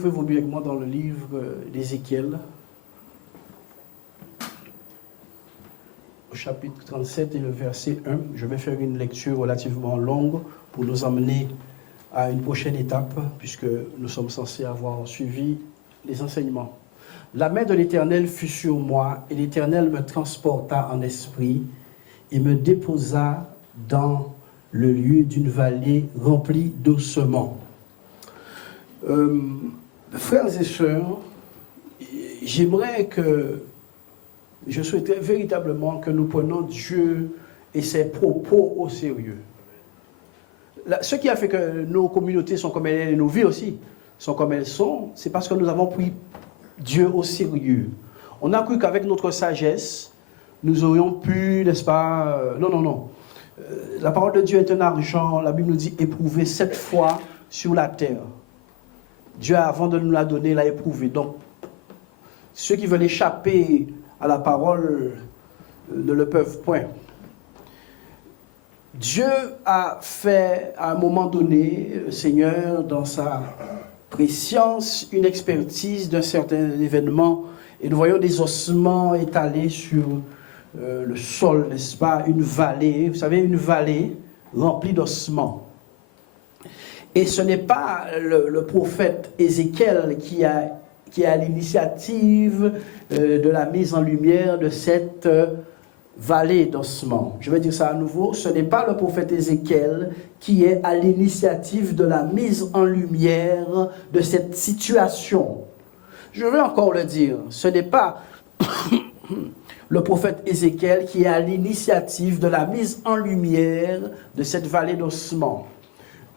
ouvrez vos Bibles avec moi dans le livre d'Ézéchiel, au chapitre 37 et le verset 1. Je vais faire une lecture relativement longue pour nous emmener à une prochaine étape, puisque nous sommes censés avoir suivi les enseignements. La main de l'Éternel fut sur moi, et l'Éternel me transporta en esprit et me déposa dans le lieu d'une vallée remplie d'ossements. Frères et sœurs, je souhaiterais véritablement que nous prenions Dieu et ses propos au sérieux. Ce qui a fait que nos communautés sont comme elles sont, et nos vies aussi sont comme elles sont, c'est parce que nous avons pris Dieu au sérieux. On a cru qu'avec notre sagesse, nous aurions pu, n'est-ce pas, non. La parole de Dieu est un argent, la Bible nous dit éprouvé 7 fois sur la terre. Dieu, avant de nous la donner, l'a éprouvé. Donc, ceux qui veulent échapper à la parole ne le peuvent point. Dieu a fait, à un moment donné, le Seigneur, dans sa préscience, une expertise d'un certain événement. Et nous voyons des ossements étalés sur le sol, n'est-ce pas, une vallée, vous savez, une vallée remplie d'ossements. Et ce n'est pas le prophète Ézéchiel qui a l'initiative de la mise en lumière de cette vallée d'ossements. Je vais dire ça à nouveau, ce n'est pas le prophète Ézéchiel qui est à l'initiative de la mise en lumière de cette situation. Je vais encore le dire, ce n'est pas le prophète Ézéchiel qui est à l'initiative de la mise en lumière de cette vallée d'ossements.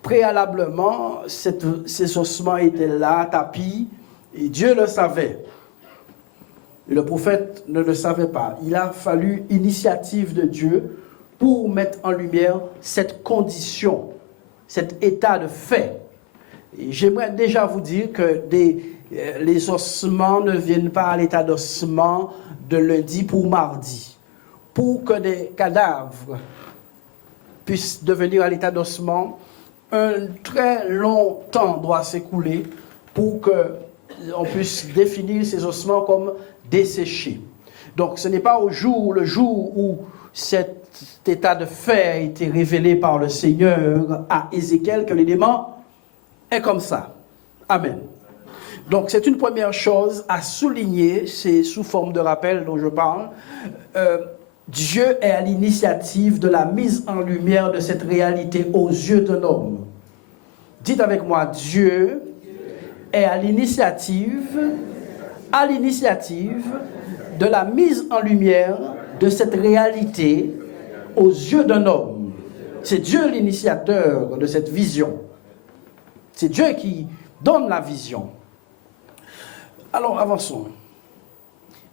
Préalablement, ces ossements étaient là, tapis, et Dieu le savait. Et le prophète ne le savait pas. Il a fallu initiative de Dieu pour mettre en lumière cette condition, cet état de fait. Et j'aimerais déjà vous dire que les ossements ne viennent pas à l'état d'ossement de lundi pour mardi. Pour que des cadavres puissent devenir à l'état d'ossement, un très long temps doit s'écouler pour qu'on puisse définir ces ossements comme desséchés. Donc ce n'est pas le jour où cet état de fait a été révélé par le Seigneur à Ézéchiel que l'élément est comme ça. Amen. Donc c'est une première chose à souligner, c'est sous forme de rappel dont je parle. Dieu est à l'initiative de la mise en lumière de cette réalité aux yeux d'un homme. Dites avec moi, Dieu est à l'initiative de la mise en lumière de cette réalité aux yeux d'un homme. C'est Dieu l'initiateur de cette vision. C'est Dieu qui donne la vision. Alors, avançons.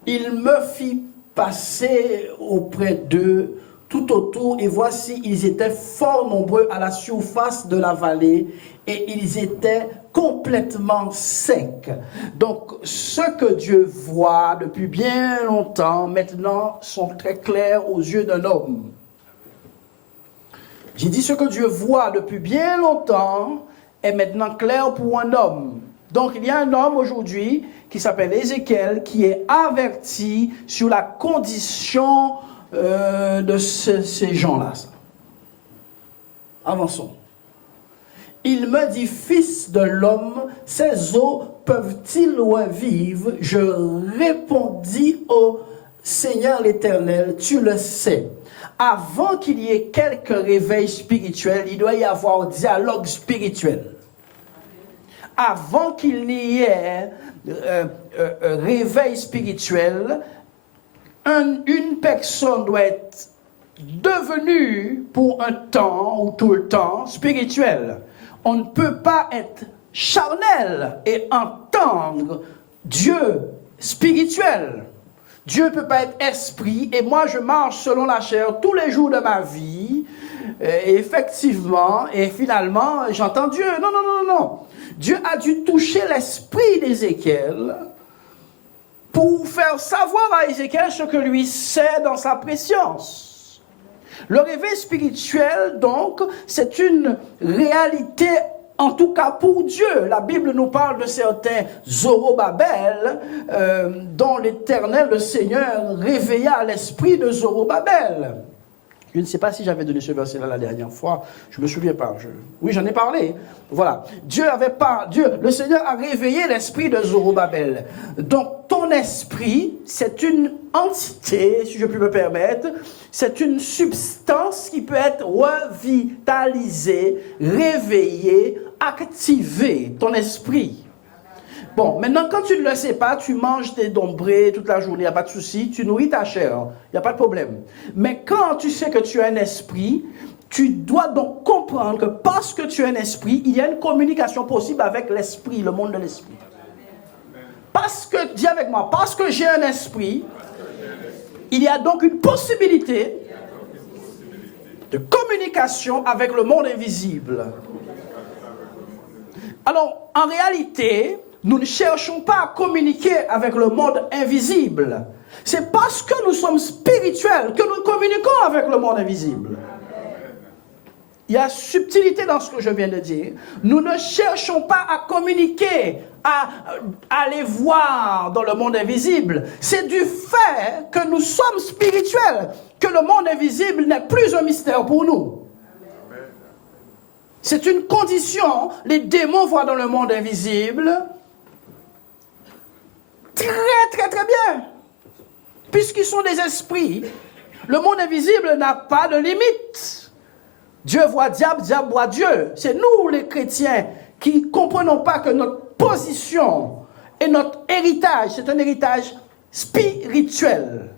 Il me fit passer auprès d'eux tout autour, et voici, ils étaient fort nombreux à la surface de la vallée, et ils étaient complètement secs. Donc, ce que Dieu voit depuis bien longtemps, maintenant, sont très clairs aux yeux d'un homme. J'ai dit ce que Dieu voit depuis bien longtemps est maintenant clair pour un homme. Donc, il y a un homme aujourd'hui qui s'appelle Ézéchiel, qui est averti sur la condition de ces gens-là. Avançons. Il me dit, fils de l'homme, ces eaux peuvent-ils revivre? Je répondis au Seigneur l'Éternel, tu le sais. Avant qu'il y ait quelque réveil spirituel, il doit y avoir dialogue spirituel. Avant qu'il n'y ait réveil spirituel, une personne doit être devenue pour un temps ou tout le temps spirituelle. On ne peut pas être charnel et entendre Dieu spirituel. Dieu ne peut pas être esprit et moi je marche selon la chair tous les jours de ma vie et effectivement et finalement j'entends Dieu. Non. Dieu a dû toucher l'esprit d'Ézéchiel pour faire savoir à Ézéchiel ce que lui sait dans sa préscience. Le réveil spirituel, donc, c'est une réalité En tout cas pour Dieu. La Bible nous parle de certains Zorobabel dont l'Éternel, le Seigneur, réveilla l'esprit de Zorobabel. Je ne sais pas si j'avais donné ce verset-là la dernière fois. Je ne me souviens pas. Oui, j'en ai parlé. Voilà. Le Seigneur a réveillé l'esprit de Zorobabel. Donc, ton esprit, c'est une entité, si je puis me permettre. C'est une substance qui peut être revitalisée, réveillée, activée. Ton esprit. Bon, maintenant, quand tu ne le sais pas, tu manges tes dombrés toute la journée, il n'y a pas de souci, tu nourris ta chair, il n'y a pas de problème. Mais quand tu sais que tu as un esprit, tu dois donc comprendre que parce que tu as un esprit, il y a une communication possible avec l'esprit, le monde de l'esprit. Parce que, dis avec moi, parce que j'ai un esprit, il y a donc une possibilité de communication avec le monde invisible. Alors, en réalité, nous ne cherchons pas à communiquer avec le monde invisible. C'est parce que nous sommes spirituels que nous communiquons avec le monde invisible. Il y a subtilité dans ce que je viens de dire. Nous ne cherchons pas à communiquer, à aller voir dans le monde invisible. C'est du fait que nous sommes spirituels que le monde invisible n'est plus un mystère pour nous. C'est une condition. Les démons voient dans le monde invisible très bien. Puisqu'ils sont des esprits, le monde invisible n'a pas de limite. Dieu voit diable, diable voit Dieu. C'est nous les chrétiens qui ne comprenons pas que notre position et notre héritage, c'est un héritage spirituel.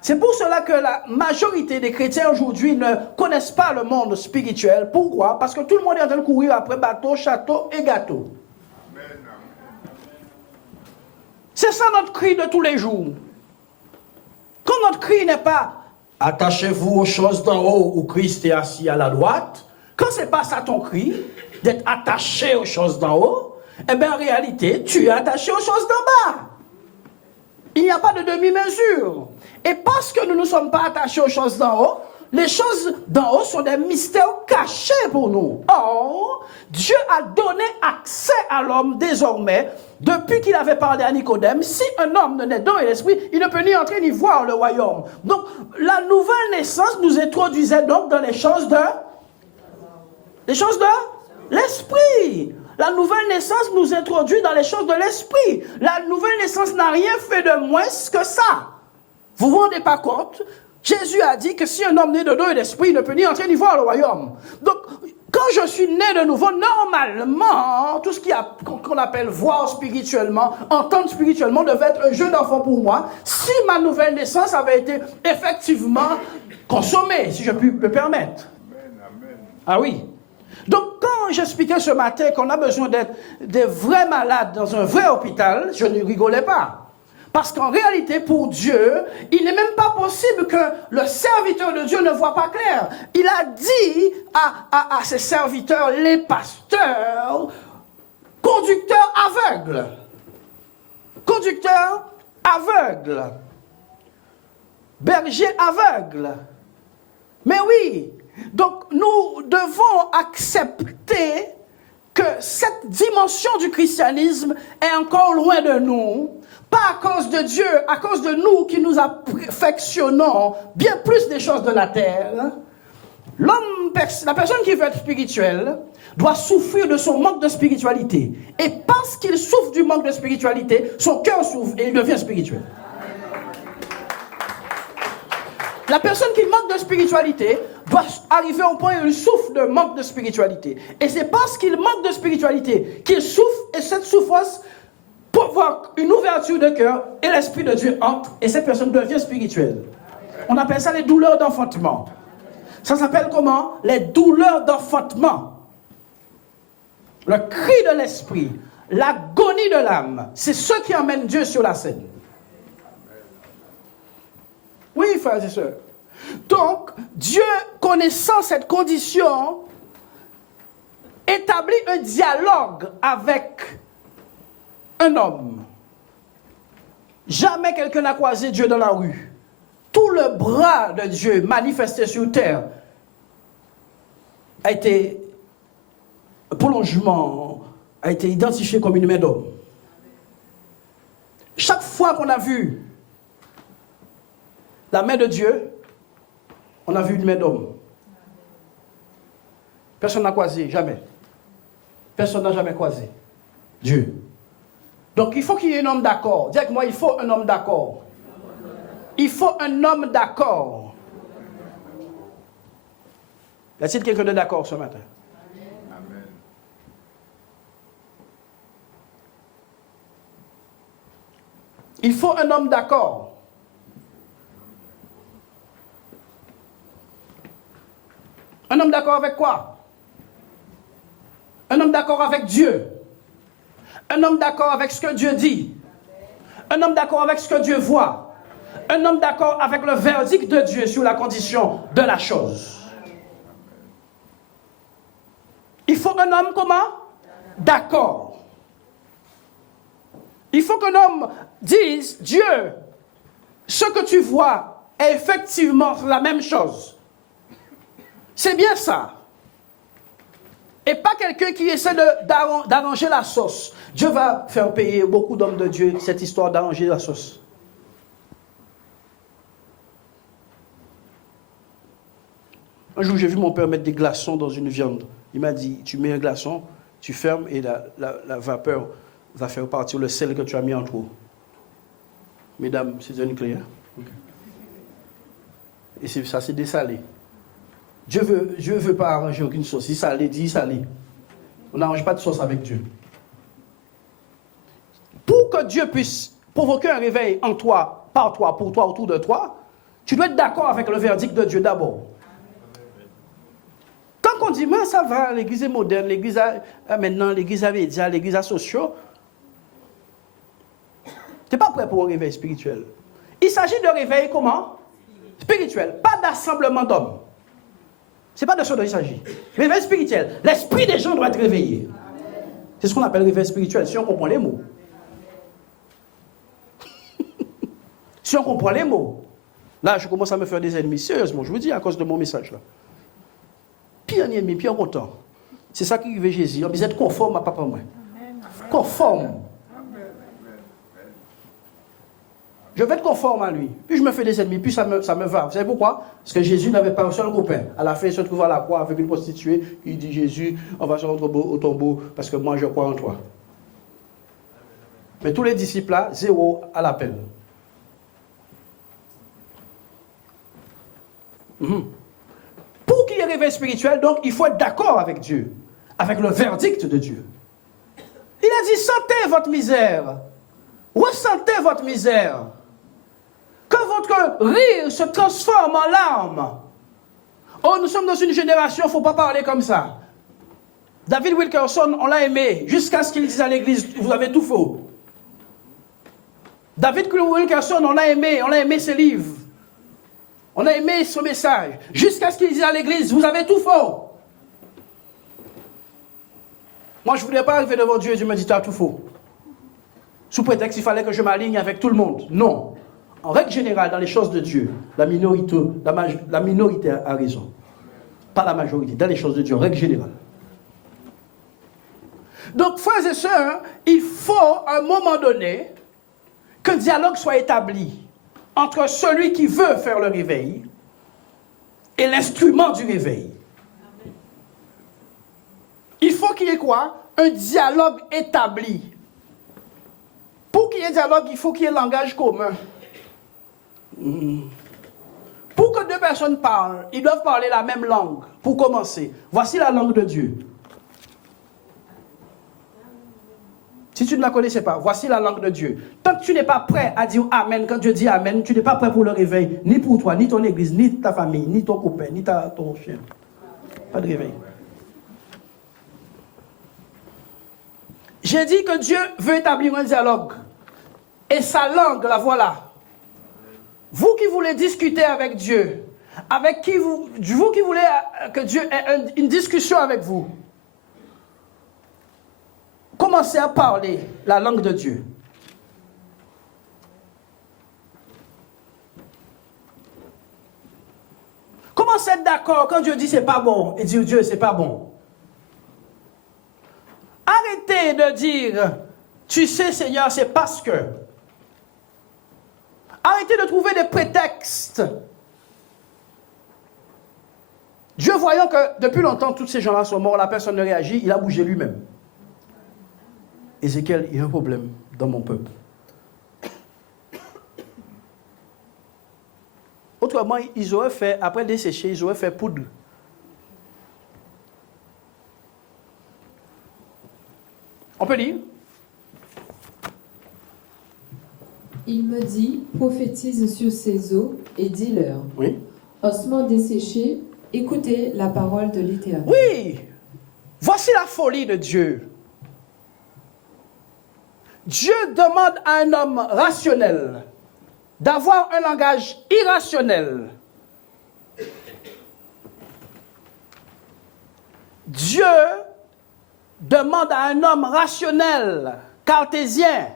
C'est pour cela que la majorité des chrétiens aujourd'hui ne connaissent pas le monde spirituel. Pourquoi? Parce que tout le monde est en train de courir après bateau, château et gâteau. C'est ça notre cri de tous les jours. Quand notre cri n'est pas « Attachez-vous aux choses d'en haut où Christ est assis à la droite », quand ce n'est pas ça ton cri, d'être attaché aux choses d'en haut, eh bien en réalité, tu es attaché aux choses d'en bas. Il n'y a pas de demi-mesure. Et parce que nous ne sommes pas attachés aux choses d'en haut, les choses d'en haut sont des mystères cachés pour nous. Or, Dieu a donné accès à l'homme désormais, depuis qu'il avait parlé à Nicodème. Si un homme ne naît d'eau et l'esprit, il ne peut ni entrer ni voir le royaume. Donc, la nouvelle naissance nous introduisait donc dans les choses de l'esprit. La nouvelle naissance nous introduit dans les choses de l'esprit. La nouvelle naissance n'a rien fait de moins que ça. Vous vous rendez pas compte? Jésus a dit que si un homme né de d'eau et d'esprit, il ne peut ni entrer ni voir le royaume. Donc, quand je suis né de nouveau, normalement, tout ce qu'on appelle voir spirituellement, entendre spirituellement, devait être un jeu d'enfant pour moi, si ma nouvelle naissance avait été effectivement consommée, si je puis me permettre. Ah oui. Donc, quand j'expliquais ce matin qu'on a besoin d'être des vrais malades dans un vrai hôpital, je ne rigolais pas. Parce qu'en réalité, pour Dieu, il n'est même pas possible que le serviteur de Dieu ne voit pas clair. Il a dit à ses serviteurs, les pasteurs, conducteurs aveugles. Conducteurs aveugles. Bergers aveugles. Mais oui, donc nous devons accepter que cette dimension du christianisme est encore loin de nous. Pas à cause de Dieu, à cause de nous qui nous affectionnons bien plus des choses de la terre. La personne qui veut être spirituelle doit souffrir de son manque de spiritualité. Et parce qu'il souffre du manque de spiritualité, son cœur s'ouvre et il devient spirituel. La personne qui manque de spiritualité doit arriver au point où il souffre de manque de spiritualité. Et c'est parce qu'il manque de spiritualité qu'il souffre, et cette souffrance provoque une ouverture de cœur et l'Esprit de Dieu entre et cette personne devient spirituelle. On appelle ça les douleurs d'enfantement. Ça s'appelle comment? Les douleurs d'enfantement. Le cri de l'Esprit, l'agonie de l'âme, c'est ce qui emmène Dieu sur la scène. Oui, frères et sœurs. Donc, Dieu, connaissant cette condition, établit un dialogue avec un homme. Jamais quelqu'un n'a croisé Dieu dans la rue. Tout le bras de Dieu manifesté sur terre a été prolongement a été identifié comme une main d'homme. Chaque fois qu'on a vu la main de Dieu, on a vu une main d'homme. Personne n'a croisé, jamais. Personne n'a jamais croisé Dieu. Donc il faut qu'il y ait un homme d'accord. Dis avec moi, il faut un homme d'accord. Il faut un homme d'accord. Y a-t-il quelqu'un de d'accord ce matin? Amen. Il faut un homme d'accord. Un homme d'accord avec quoi? Un homme d'accord avec Dieu. Un homme d'accord avec ce que Dieu dit. Un homme d'accord avec ce que Dieu voit. Un homme d'accord avec le verdict de Dieu sur la condition de la chose. Il faut un homme comment? D'accord. Il faut qu'un homme dise, Dieu, ce que tu vois est effectivement la même chose. C'est bien ça. Et pas quelqu'un qui essaie d'arranger la sauce. Dieu va faire payer beaucoup d'hommes de Dieu cette histoire d'arranger la sauce. Un jour, j'ai vu mon père mettre des glaçons dans une viande. Il m'a dit, tu mets un glaçon, tu fermes et la vapeur va faire partir le sel que tu as mis en trop. Mesdames, c'est un nucléaire. Okay. Et ça, c'est dessalé. Dieu veut pas arranger aucune sauce. Si salé, dit salé. On n'arrange pas de sauce avec Dieu. Pour que Dieu puisse provoquer un réveil en toi, par toi, pour toi, autour de toi, tu dois être d'accord avec le verdict de Dieu d'abord. Quand on dit, mais ça va, l'église est moderne, l'église a maintenant, l'église a médias, l'église a sociaux, tu n'es pas prêt pour un réveil spirituel. Il s'agit de réveil comment? Spirituel, pas d'assemblement d'hommes. Ce n'est pas de ça dont il s'agit. Réveil spirituel. L'esprit des gens doit être réveillé. C'est ce qu'on appelle réveil spirituel, si on comprend les mots. Si on comprend les mots. Là, je commence à me faire des ennemis, sérieusement, je vous dis, à cause de mon message là. Puis un ennemi, puis un content. C'est ça qui veut Jésus. On dit être conforme à papa moi. Conforme. Je vais être conforme à lui. Puis je me fais des ennemis, puis ça me va. Vous savez pourquoi? Parce que Jésus n'avait pas un seul copain. À la fin, il se trouve à la croix avec une prostituée. Il dit, Jésus, on va se rendre au tombeau parce que moi, je crois en toi. Mais tous les disciples là, zéro à l'appel. Pour qu'il y ait réveil spirituel, donc, il faut être d'accord avec Dieu, avec le verdict de Dieu. Il a dit, sentez votre misère. Ressentez votre misère. Que votre rire se transforme en larmes. Oh, nous sommes dans une génération, il ne faut pas parler comme ça. David Wilkerson, on l'a aimé, jusqu'à ce qu'il dise à l'église, vous avez tout faux. David Wilkerson, on l'a aimé ses livres. On a aimé son message, jusqu'à ce qu'il dise à l'église, vous avez tout faux. Moi, je ne voulais pas arriver devant Dieu et Dieu me dit, tu as tout faux. Sous prétexte qu'il fallait que je m'aligne avec tout le monde. Non. En règle générale, dans les choses de Dieu, la minorité a raison. Pas la majorité. Dans les choses de Dieu, en règle générale. Donc, frères et sœurs, il faut, à un moment donné, qu'un dialogue soit établi entre celui qui veut faire le réveil et l'instrument du réveil. Il faut qu'il y ait quoi? Un dialogue établi. Pour qu'il y ait dialogue, il faut qu'il y ait langage commun. Pour que deux personnes parlent, ils doivent parler la même langue. Pour commencer, voici la langue de Dieu. Si tu ne la connaissais pas, voici la langue de Dieu. Tant que tu n'es pas prêt à dire Amen, quand Dieu dit Amen, tu n'es pas prêt pour le réveil, ni pour toi, ni ton église, ni ta famille, ni ton copain, ni ton chien. Pas de réveil. J'ai dit que Dieu veut établir un dialogue. Et sa langue, la voilà. Vous qui voulez discuter avec Dieu, avec qui vous qui voulez que Dieu ait une discussion avec vous, commencez à parler la langue de Dieu. Commencez à être d'accord quand Dieu dit c'est pas bon et dire Dieu c'est pas bon. Arrêtez de dire, tu sais Seigneur, c'est parce que. Arrêtez de trouver des prétextes. Dieu voyant que depuis longtemps, tous ces gens-là sont morts, la personne ne réagit, il a bougé lui-même. Ézéchiel, il y a un problème dans mon peuple. Autrement, ils auraient fait, après dessécher, ils auraient fait poudre. On peut lire? Il me dit, prophétise sur ces eaux et dis-leur. Oui. Ossements desséchés, écoutez la parole de l'Éternel. Oui. Voici la folie de Dieu. Dieu demande à un homme rationnel d'avoir un langage irrationnel. Dieu demande à un homme rationnel, cartésien,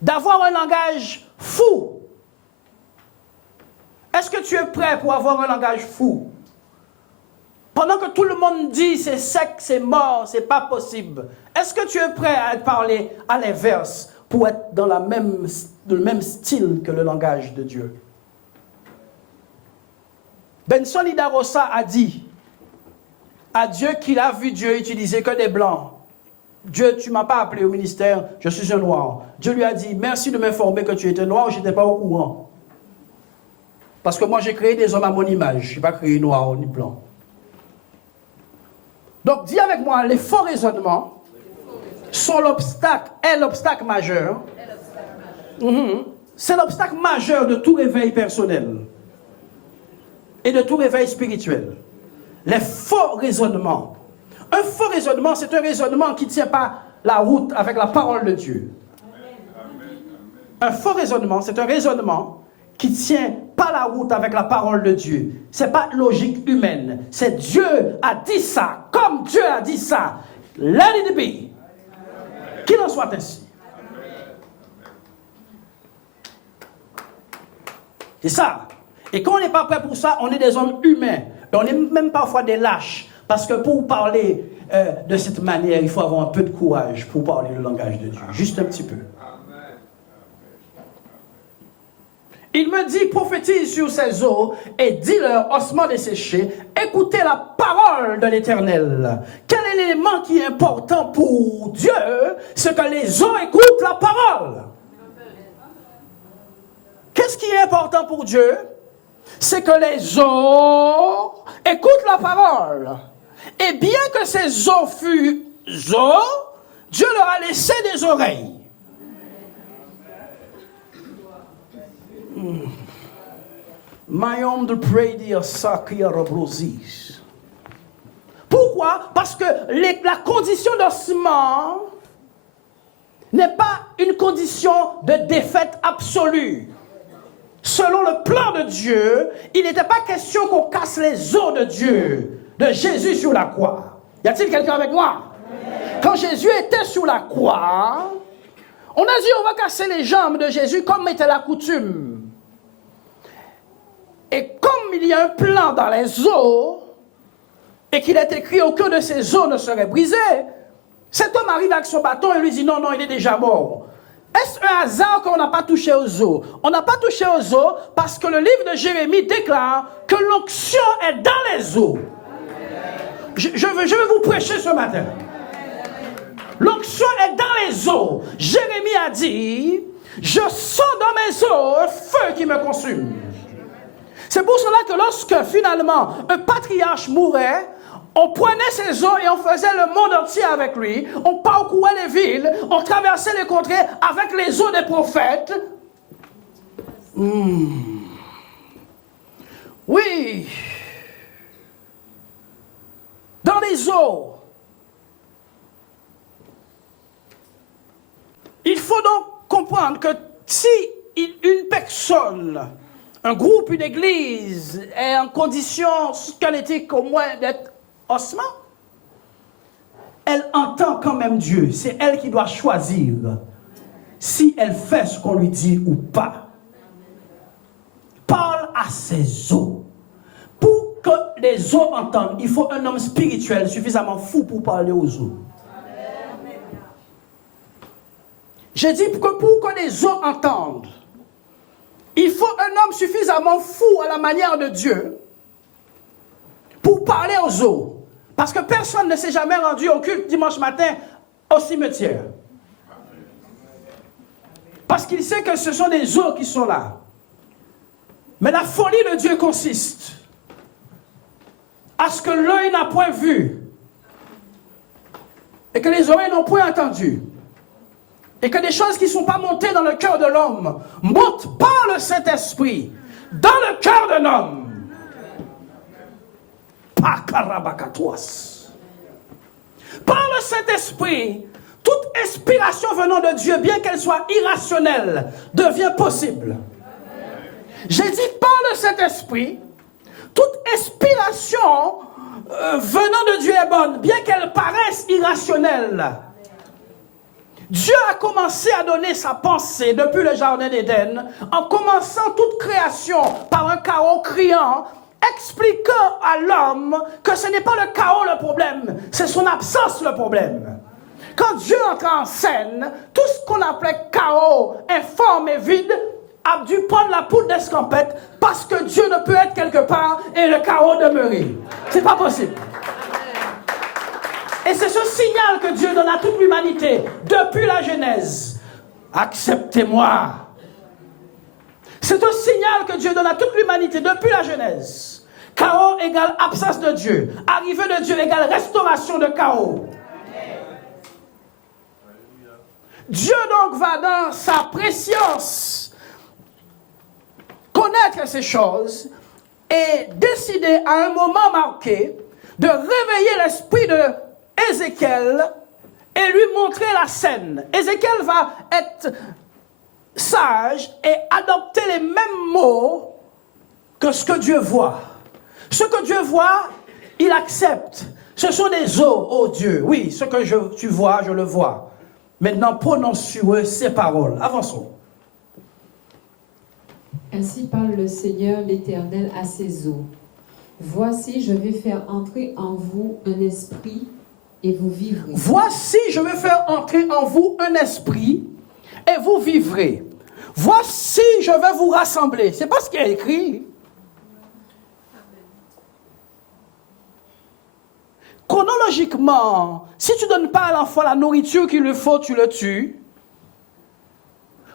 d'avoir un langage fou. Est-ce que tu es prêt pour avoir un langage fou? Pendant que tout le monde dit c'est sec, c'est mort, c'est pas possible. Est-ce que tu es prêt à parler à l'inverse pour être dans le même style que le langage de Dieu? Benson Idarosa a dit à Dieu qu'il a vu Dieu utiliser que des blancs. Dieu, tu ne m'as pas appelé au ministère, je suis un noir. Dieu lui a dit, merci de m'informer que tu étais noir, je n'étais pas au courant. Parce que moi j'ai créé des hommes à mon image, je n'ai pas créé noir ni blanc. Donc, dis avec moi, les faux raisonnements sont l'obstacle majeur. C'est l'obstacle majeur de tout réveil personnel et de tout réveil spirituel. Les faux raisonnements. Un faux raisonnement, c'est un raisonnement qui ne tient pas la route avec la parole de Dieu. Un faux raisonnement, c'est un raisonnement qui ne tient pas la route avec la parole de Dieu. Ce n'est pas logique humaine. C'est Dieu a dit ça, comme Dieu a dit ça. Let it be. Qu'il en soit ainsi. C'est ça. Et quand on n'est pas prêt pour ça, on est des hommes humains. Et on est même parfois des lâches. Parce que pour parler de cette manière, il faut avoir un peu de courage pour parler le langage de Dieu. Juste un petit peu. Il me dit, prophétise sur ces eaux et dis-leur, ossements desséchés, écoutez la parole de l'Éternel. Quel est l'élément qui est important pour Dieu? C'est que les eaux écoutent la parole. Qu'est-ce qui est important pour Dieu? C'est que les eaux écoutent la parole. Et bien que ces eaux fussent eaux, Dieu leur a laissé des oreilles. Pourquoi? Parce que la condition d'ossement n'est pas une condition de défaite absolue. Selon le plan de Dieu, il n'était pas question qu'on casse les os de Dieu, de Jésus sur la croix. Y a-t-il quelqu'un avec moi? Quand Jésus était sur la croix, on a dit on va casser les jambes de Jésus comme était la coutume. Et comme il y a un plan dans les eaux, et qu'il est écrit aucun de ces eaux ne serait brisé, cet homme arrive avec son bâton et lui dit non, il est déjà mort. Est-ce un hasard qu'on n'a pas touché aux eaux? On n'a pas touché aux eaux parce que le livre de Jérémie déclare que l'onction est dans les eaux. Je veux vous prêcher ce matin. L'onction est dans les eaux. Jérémie a dit, je sens dans mes eaux un feu qui me consume. C'est pour cela que lorsque finalement un patriarche mourait, on prenait ses eaux et on faisait le monde entier avec lui. On parcourait les villes, on traversait les contrées avec les eaux des prophètes. Oui. Dans les eaux. Il faut donc comprendre que si une personne, un groupe, une église est en condition squelettique au moins d'être ossement, elle entend quand même Dieu. C'est elle qui doit choisir si elle fait ce qu'on lui dit ou pas. Parle à ses os. Pour que les os entendent, il faut un homme spirituel suffisamment fou pour parler aux os. J'ai dit que pour que les eaux entendent, il faut un homme suffisamment fou à la manière de Dieu pour parler aux eaux. Parce que personne ne s'est jamais rendu au culte dimanche matin au cimetière. Parce qu'il sait que ce sont des eaux qui sont là. Mais la folie de Dieu consiste à ce que l'œil n'a point vu et que les oreilles n'ont point entendu et que des choses qui ne sont pas montées dans le cœur de l'homme montent par le Saint-Esprit dans le cœur d'un homme. Par le Saint-Esprit, toute inspiration venant de Dieu, bien qu'elle soit irrationnelle, devient possible. J'ai dit par le Saint-Esprit, toute inspiration venant de Dieu est bonne, bien qu'elle paraisse irrationnelle. Dieu a commencé à donner sa pensée depuis le Jardin d'Éden, en commençant toute création par un chaos criant, expliquant à l'homme que ce n'est pas le chaos le problème, c'est son absence le problème. Quand Dieu entre en scène, tout ce qu'on appelait chaos, informe et vide, a dû prendre la poudre d'escampette parce que Dieu ne peut être quelque part et le chaos demeurer. C'est pas possible. Et c'est ce signal que Dieu donne à toute l'humanité depuis la Genèse. Acceptez-moi. C'est un signal que Dieu donne à toute l'humanité depuis la Genèse. Chaos égale absence de Dieu. Arrivée de Dieu égale restauration de chaos. Dieu donc va dans sa préscience connaître ces choses et décider à un moment marqué de réveiller l'esprit de Ézéchiel et lui montrer la scène. Ézéchiel va être sage et adopter les mêmes mots que ce que Dieu voit. Ce que Dieu voit, il accepte. Ce sont des eaux, oh Dieu. Oui, ce que tu vois, je le vois. Maintenant, prononce sur eux ces paroles. Avançons. Ainsi parle le Seigneur l'Éternel à ces eaux. Voici, je vais faire entrer en vous un esprit et vous vivrez. Voici, je vais faire entrer en vous un esprit et vous vivrez. Voici, je vais vous rassembler. C'est pas ce qu'il y a écrit. Chronologiquement, si tu ne donnes pas à l'enfant la nourriture qu'il lui faut, tu le tues.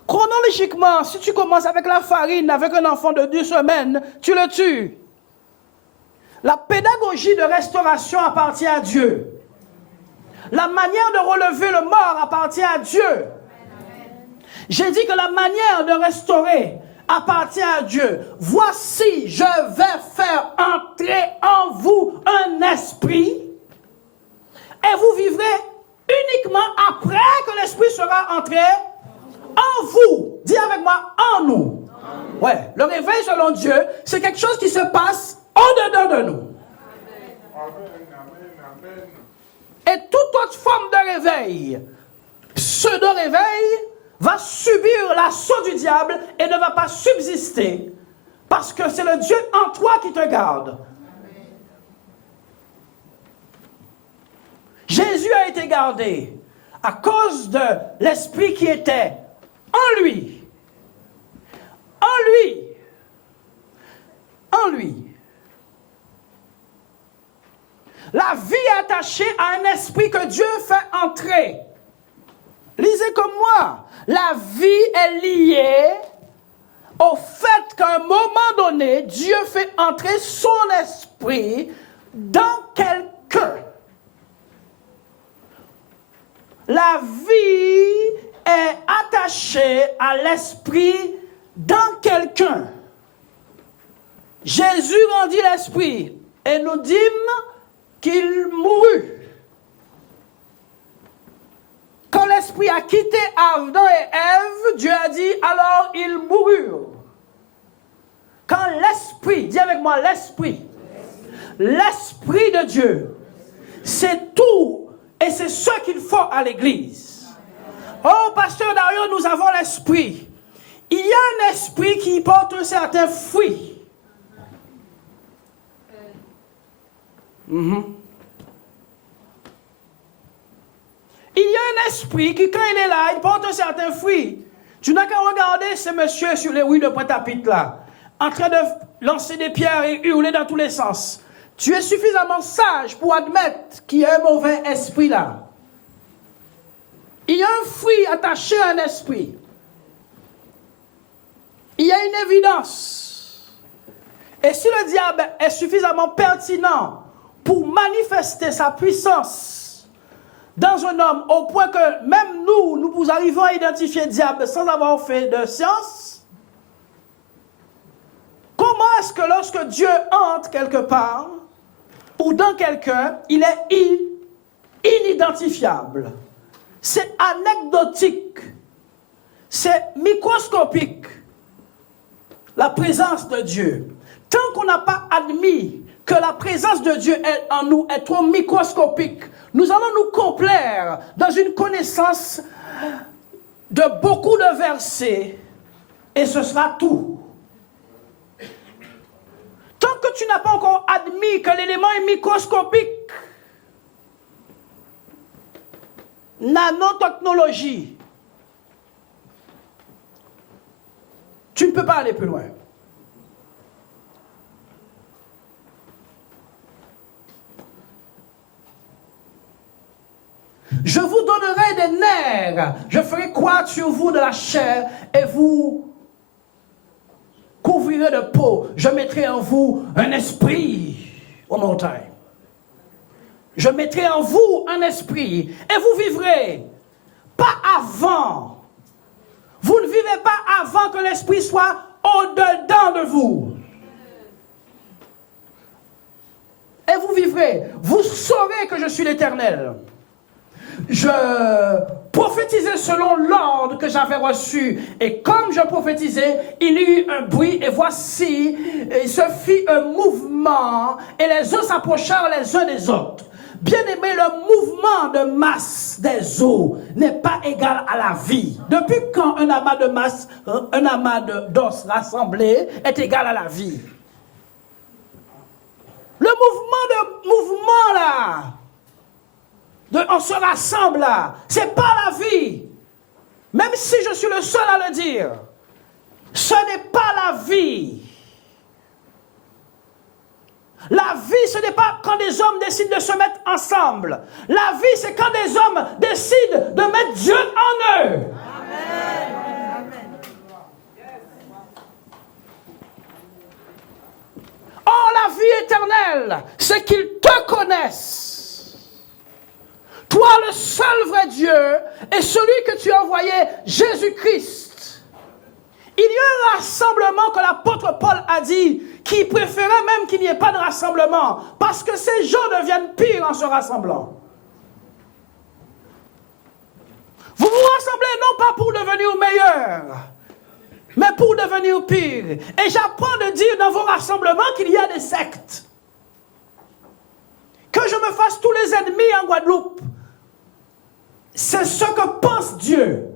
Chronologiquement, si tu commences avec la farine avec un enfant de 2 semaines, tu le tues. La pédagogie de restauration appartient à Dieu. La manière de relever le mort appartient à Dieu. J'ai dit que la manière de restaurer appartient à Dieu. Voici, je vais faire entrer en vous un esprit et vous vivrez uniquement après que l'esprit sera entré en vous. Dis avec moi, en nous. Ouais, le réveil selon Dieu, c'est quelque chose qui se passe au-dedans de nous. Et toute autre forme de réveil, pseudo-réveil, va subir l'assaut du diable et ne va pas subsister. Parce que c'est le Dieu en toi qui te garde. Jésus a été gardé à cause de l'esprit qui était en lui. En lui. En lui. La vie est attachée à un esprit que Dieu fait entrer. Lisez comme moi. La vie est liée au fait qu'à un moment donné, Dieu fait entrer son esprit dans quelqu'un. La vie est attachée à l'esprit dans quelqu'un. Jésus rendit l'esprit et nous dîmes qu'il mourut. Quand l'esprit a quitté Adam et Ève, Dieu a dit, alors ils moururent. Quand l'esprit, dis avec moi l'esprit de Dieu, c'est tout et c'est ce qu'il faut à l'église. Oh, pasteur Dario, nous avons l'esprit. Il y a un esprit qui porte un certain fruit. Il y a un esprit qui, quand il est là, il porte un certain fruit. Tu n'as qu'à regarder ce monsieur sur les rues de Pointe-à-Pitre là, en train de lancer des pierres et hurler dans tous les sens. Tu es suffisamment sage pour admettre qu'il y a un mauvais esprit là. Il y a un fruit attaché à un esprit. Il y a une évidence. Et si le diable est suffisamment pertinent pour manifester sa puissance dans un homme, au point que même nous arrivons à identifier le diable sans avoir fait de science, comment est-ce que lorsque Dieu entre quelque part, ou dans quelqu'un, il est inidentifiable? C'est anecdotique, c'est microscopique, la présence de Dieu. Tant qu'on n'a pas admis que la présence de Dieu en nous est trop microscopique, nous allons nous complaire dans une connaissance de beaucoup de versets et ce sera tout. Tant que tu n'as pas encore admis que l'élément est microscopique, nanotechnologie, tu ne peux pas aller plus loin. Je vous donnerai des nerfs, je ferai croître sur vous de la chair et vous couvrirez de peau. Je mettrai en vous un esprit. One more time. Je mettrai en vous un esprit et vous vivrez. Pas avant. Vous ne vivez pas avant que l'esprit soit au-dedans de vous. Et vous vivrez. Vous saurez que je suis l'Éternel. Je prophétisais selon l'ordre que j'avais reçu. Et comme je prophétisais, il y eut un bruit. Et voici, il se fit un mouvement. Et les eaux s'approchèrent les uns des autres. Bien-aimé, le mouvement de masse des eaux n'est pas égal à la vie. Depuis quand un amas de masse, un amas d'os rassemblés est égal à la vie? Le mouvement là, on se rassemble là, c'est pas la vie. Même si je suis le seul à le dire, ce n'est pas la vie. La vie, ce n'est pas quand des hommes décident de se mettre ensemble. La vie, c'est quand des hommes décident de mettre Dieu en eux. Amen. Oh, la vie éternelle, c'est qu'ils te connaissent. Toi, le seul vrai Dieu, et celui que tu as envoyé, Jésus-Christ. Il y a un rassemblement que l'apôtre Paul a dit, qui préférait même qu'il n'y ait pas de rassemblement, parce que ces gens deviennent pires en se rassemblant. Vous vous rassemblez non pas pour devenir meilleur, mais pour devenir pire. Et j'apprends de dire dans vos rassemblements qu'il y a des sectes. Que je me fasse tous les ennemis en Guadeloupe, c'est ce que pense Dieu.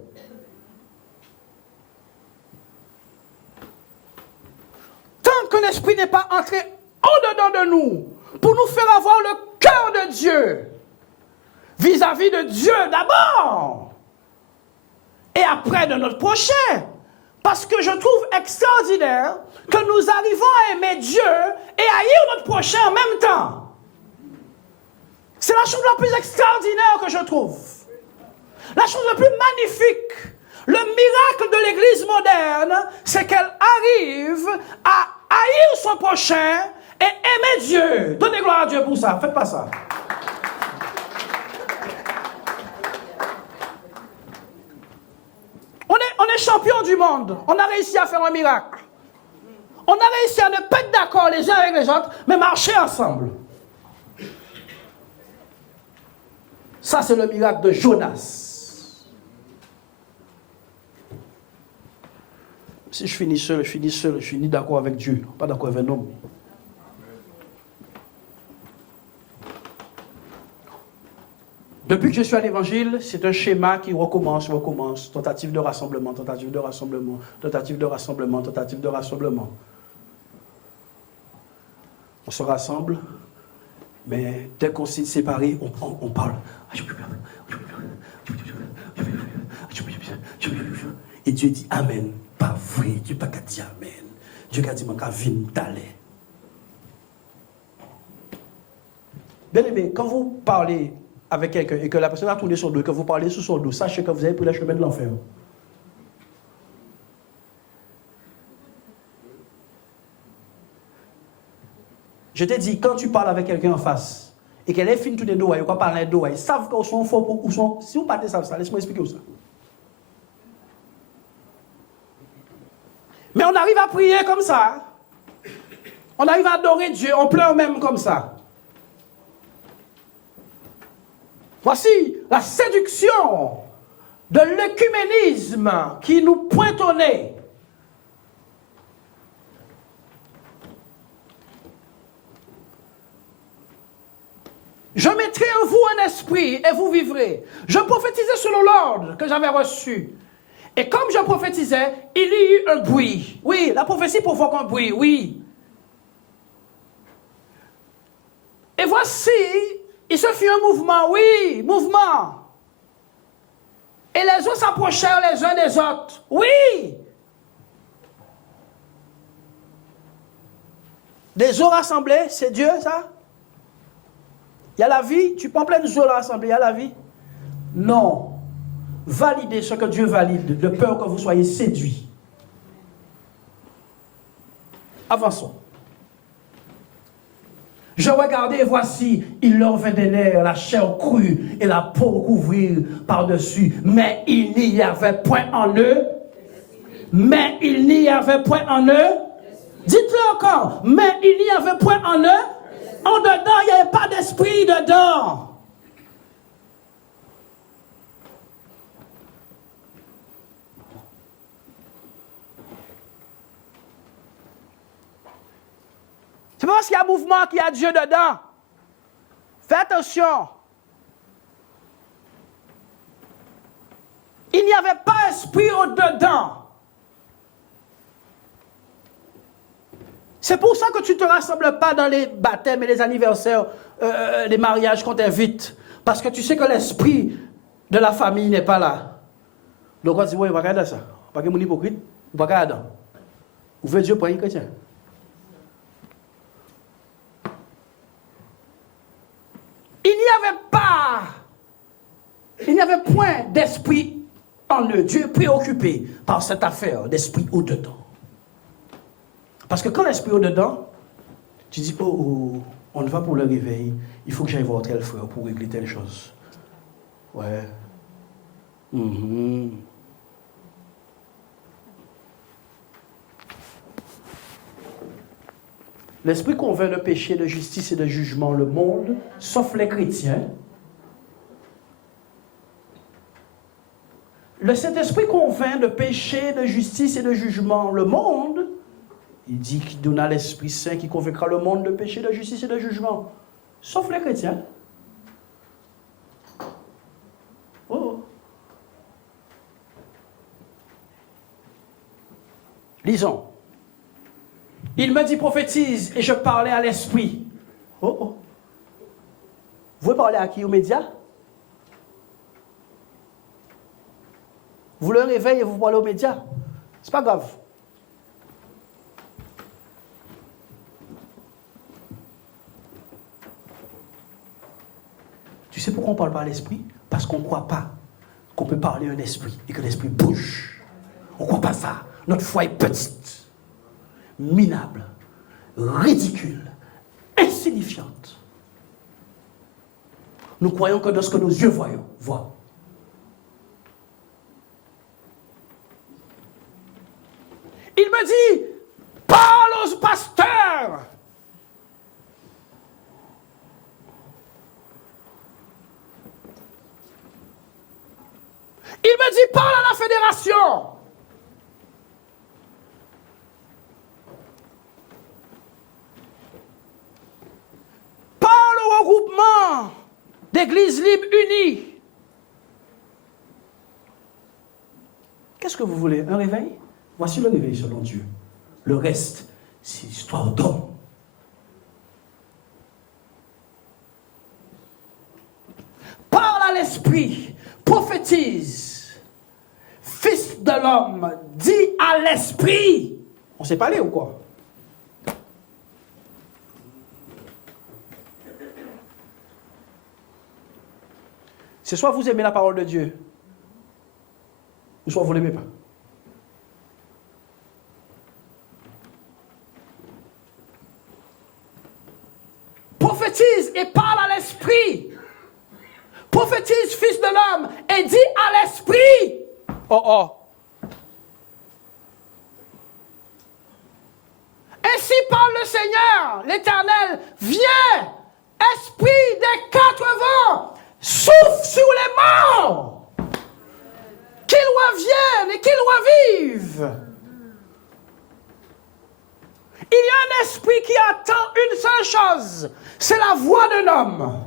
Tant que l'Esprit n'est pas entré au-dedans de nous, pour nous faire avoir le cœur de Dieu, vis-à-vis de Dieu d'abord, et après de notre prochain. Parce que je trouve extraordinaire que nous arrivons à aimer Dieu et à haïr notre prochain en même temps. C'est la chose la plus extraordinaire que je trouve. La chose la plus magnifique. Le miracle de l'Église moderne, c'est qu'elle arrive à haïr son prochain et aimer Dieu. Donnez gloire à Dieu pour ça. Faites pas ça. On est champion du monde. On a réussi à faire un miracle. On a réussi à ne pas être d'accord les uns avec les autres, mais marcher ensemble. Ça, c'est le miracle de Jonas. Si je finis seul, je finis d'accord avec Dieu, pas d'accord avec un homme. Depuis que je suis à l'évangile, c'est un schéma qui recommence. Tentative de rassemblement, tentative de rassemblement, tentative de rassemblement, tentative de rassemblement. On se rassemble, mais dès qu'on s'est séparés, on parle. Et Dieu dit Amen. Pas vrai, Dieu n'a pas dit Amen. Dieu a dit, je vais t'aller. Bien aimé, quand vous parlez avec quelqu'un et que la personne a tourné son dos, que vous parlez sous son dos, sachez que vous avez pris le chemin de l'enfer. Je t'ai dit, quand tu parles avec quelqu'un en face et qu'elle est fine tout les dos, elle va parler dos, ils savent qu'ils sont faux, ou sont. Si vous partez ça, laisse-moi expliquer ça. Mais on arrive à prier comme ça. On arrive à adorer Dieu, on pleure même comme ça. Voici la séduction de l'œcuménisme qui nous pointe au nez. Je mettrai en vous un esprit et vous vivrez. Je prophétisais selon l'ordre que j'avais reçu. Et comme je prophétisais, il y eut un bruit. Oui, la prophétie provoque un bruit, oui. Et voici, il se fit un mouvement, oui, mouvement. Et les eaux s'approchèrent les uns des autres, oui. Des eaux rassemblées, c'est Dieu, ça? Il y a la vie, tu prends plein de eaux rassemblées, il y a la vie? Non. Validez ce que Dieu valide, de peur que vous soyez séduits. Avançons. Je regardais et voici, il leur vint des nerfs, la chair crue et la peau couvrir par-dessus. Mais il n'y avait point en eux. Mais il n'y avait point en eux. Dites-le encore. Mais il n'y avait point en eux. En dedans, il n'y avait pas d'esprit dedans. C'est pas parce qu'il y a mouvement qu'il y a Dieu dedans. Fais attention. Il n'y avait pas esprit au-dedans. C'est pour ça que tu ne te rassembles pas dans les baptêmes et les anniversaires, les mariages qu'on t'invite. Parce que tu sais que l'esprit de la famille n'est pas là. Donc on dit, oui, on va regarder ça. On va regarder mon hypocrite. On va regarder. Vous voulez Dieu pour un chrétien? Il n'y avait point d'esprit en eux. Dieu est préoccupé par cette affaire d'esprit au-dedans. Parce que quand l'esprit est au-dedans, tu dis, oh, on va pour le réveil, il faut que j'aille voir tel frère pour régler telle chose. Ouais. L'esprit convainc de péché, de justice et de jugement le monde, sauf les chrétiens. Le Saint-Esprit convainc de péché, de justice et de jugement le monde. Il dit qu'il donna l'Esprit Saint qui convaincra le monde de péché, de justice et de jugement. Sauf les chrétiens. Oh. Lisons. Il me dit prophétise et je parlais à l'Esprit. Oh. Vous voulez parler à qui? Aux médias? Vous le réveillez et vous parlez aux médias. C'est pas grave. Tu sais pourquoi on ne parle pas à l'esprit? Parce qu'on ne croit pas qu'on peut parler à un esprit et que l'esprit bouge. On ne croit pas ça. Notre foi est petite, minable, ridicule, insignifiante. Nous croyons que dans ce que nos yeux voient. Il me dit, parle aux pasteurs. Il me dit, parle à la fédération. Parle au regroupement d'églises libres unies. Qu'est-ce que vous voulez? Un réveil? Voici le réveil selon Dieu. Le reste, c'est histoire d'homme. Parle à l'esprit, prophétise. l'homme dit à l'esprit. On s'est parlé ou quoi? C'est soit vous aimez la parole de Dieu, ou soit vous ne l'aimez pas. Prophétise et parle à l'esprit. Prophétise, fils de l'homme, et dit à l'esprit. Oh oh. Ainsi parle le Seigneur, l'Éternel. Viens, esprit des quatre vents, souffle sur les morts. Qu'ils reviennent et qu'ils revivent. Il y a un esprit qui attend une seule chose, c'est la voix d'un homme.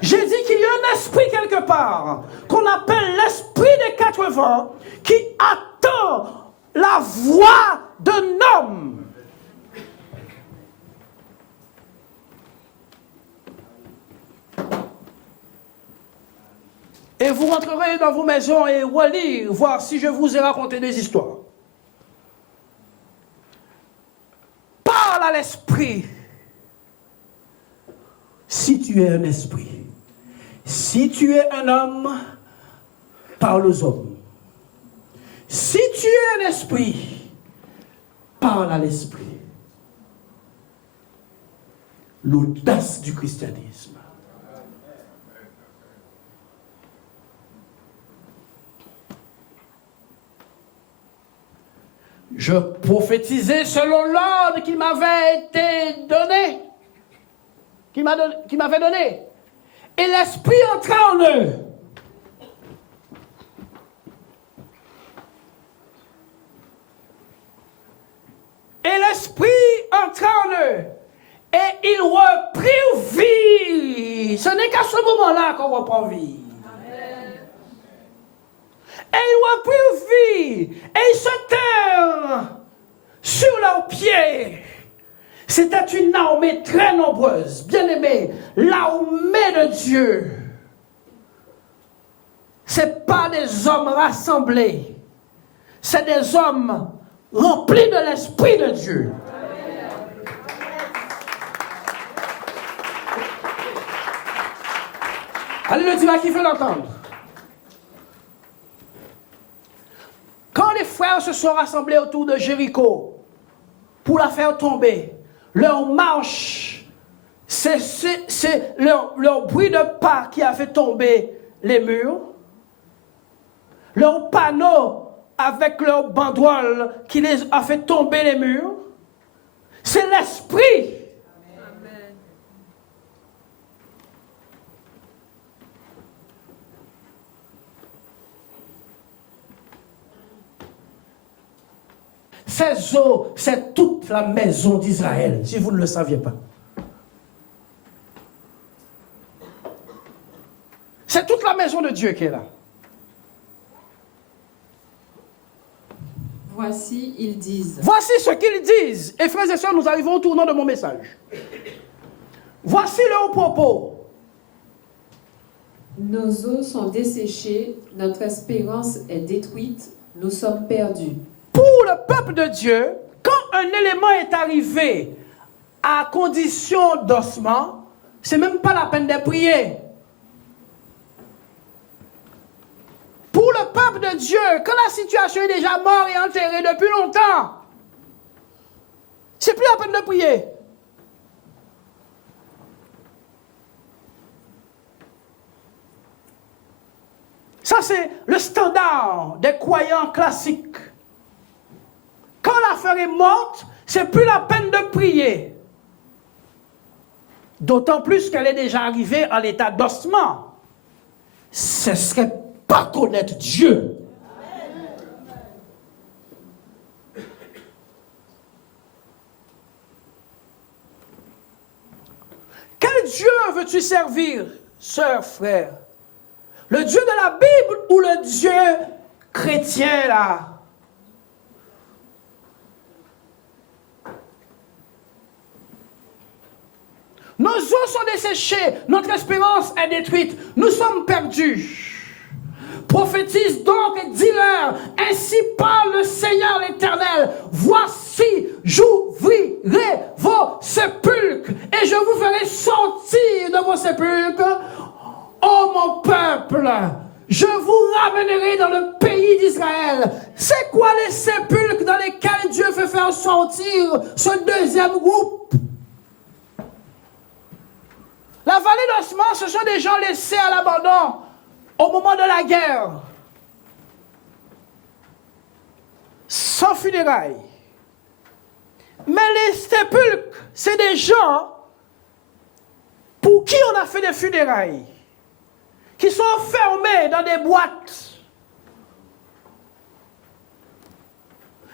J'ai dit qu'il y a un esprit quelque part, qu'on appelle l'esprit des quatre vents, qui attend la voix d'un homme. Et vous rentrerez dans vos maisons et relire, voir si je vous ai raconté des histoires. Parle à l'esprit. Si tu es un esprit, si tu es un homme, parle aux hommes. Si tu es un esprit, parle à l'esprit. L'audace du christianisme. Je prophétisais selon l'ordre qui m'avait été donné, qui m'avait donné. Et l'esprit entra en eux. Et l'esprit entra en eux. Et ils reprirent vie. Ce n'est qu'à ce moment-là qu'on reprend vie. Et ils reprirent vie, et ils se tinrent sur leurs pieds. C'était une armée très nombreuse, bien aimée, l'armée de Dieu. Ce n'est pas des hommes rassemblés, c'est des hommes remplis de l'Esprit de Dieu. Allez, le dimanche qui fait l'entendre. Quand les frères se sont rassemblés autour de Jéricho pour la faire tomber, leur marche, c'est leur bruit de pas qui a fait tomber les murs, leur panneau avec leur banderole qui les a fait tomber les murs, c'est l'esprit. Amen. Ces eaux, c'est toute la maison d'Israël, si vous ne le saviez pas. C'est toute la maison de Dieu qui est là. Voici, ils disent. Voici ce qu'ils disent. Et frères et sœurs, nous arrivons au tournant de mon message. Voici leur propos. Nos eaux sont desséchées, notre espérance est détruite, nous sommes perdus. Pour le peuple de Dieu, quand un élément est arrivé à condition d'ossement, c'est même pas la peine de prier. Pour le peuple de Dieu, quand la situation est déjà morte et enterrée depuis longtemps, c'est plus la peine de prier. Ça, c'est le standard des croyants classiques. Quand l'affaire est morte, c'est plus la peine de prier. D'autant plus qu'elle est déjà arrivée en l'état d'ossement. Ce serait pas connaître Dieu. Quel Dieu veux-tu servir, sœur, frère? Le Dieu de la Bible ou le Dieu chrétien, là? Nos eaux sont desséchées, notre espérance est détruite, nous sommes perdus. Prophétise donc et dis-leur, ainsi parle le Seigneur l'Éternel, voici, j'ouvrirai vos sépulcres et je vous ferai sortir de vos sépulcres, ô mon peuple. Je vous ramènerai dans le pays d'Israël. C'est quoi les sépulcres dans lesquels Dieu veut faire sortir ce deuxième groupe? La vallée d'ossements, ce sont des gens laissés à l'abandon au moment de la guerre. Sans funérailles. Mais les sépulcres, c'est des gens pour qui on a fait des funérailles, qui sont enfermés dans des boîtes,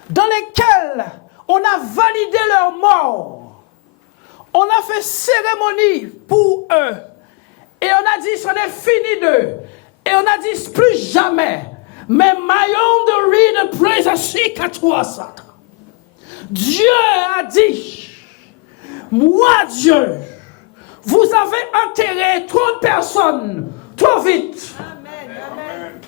dans lesquelles on a validé leur mort. On a fait cérémonie pour eux. Et on a dit, c'en est fini d'eux. Et on a dit, plus jamais. Mais maillon de read praise à Shikatouasa. Dieu a dit, moi Dieu, vous avez enterré trop de personnes, trop vite. Amen. Amen.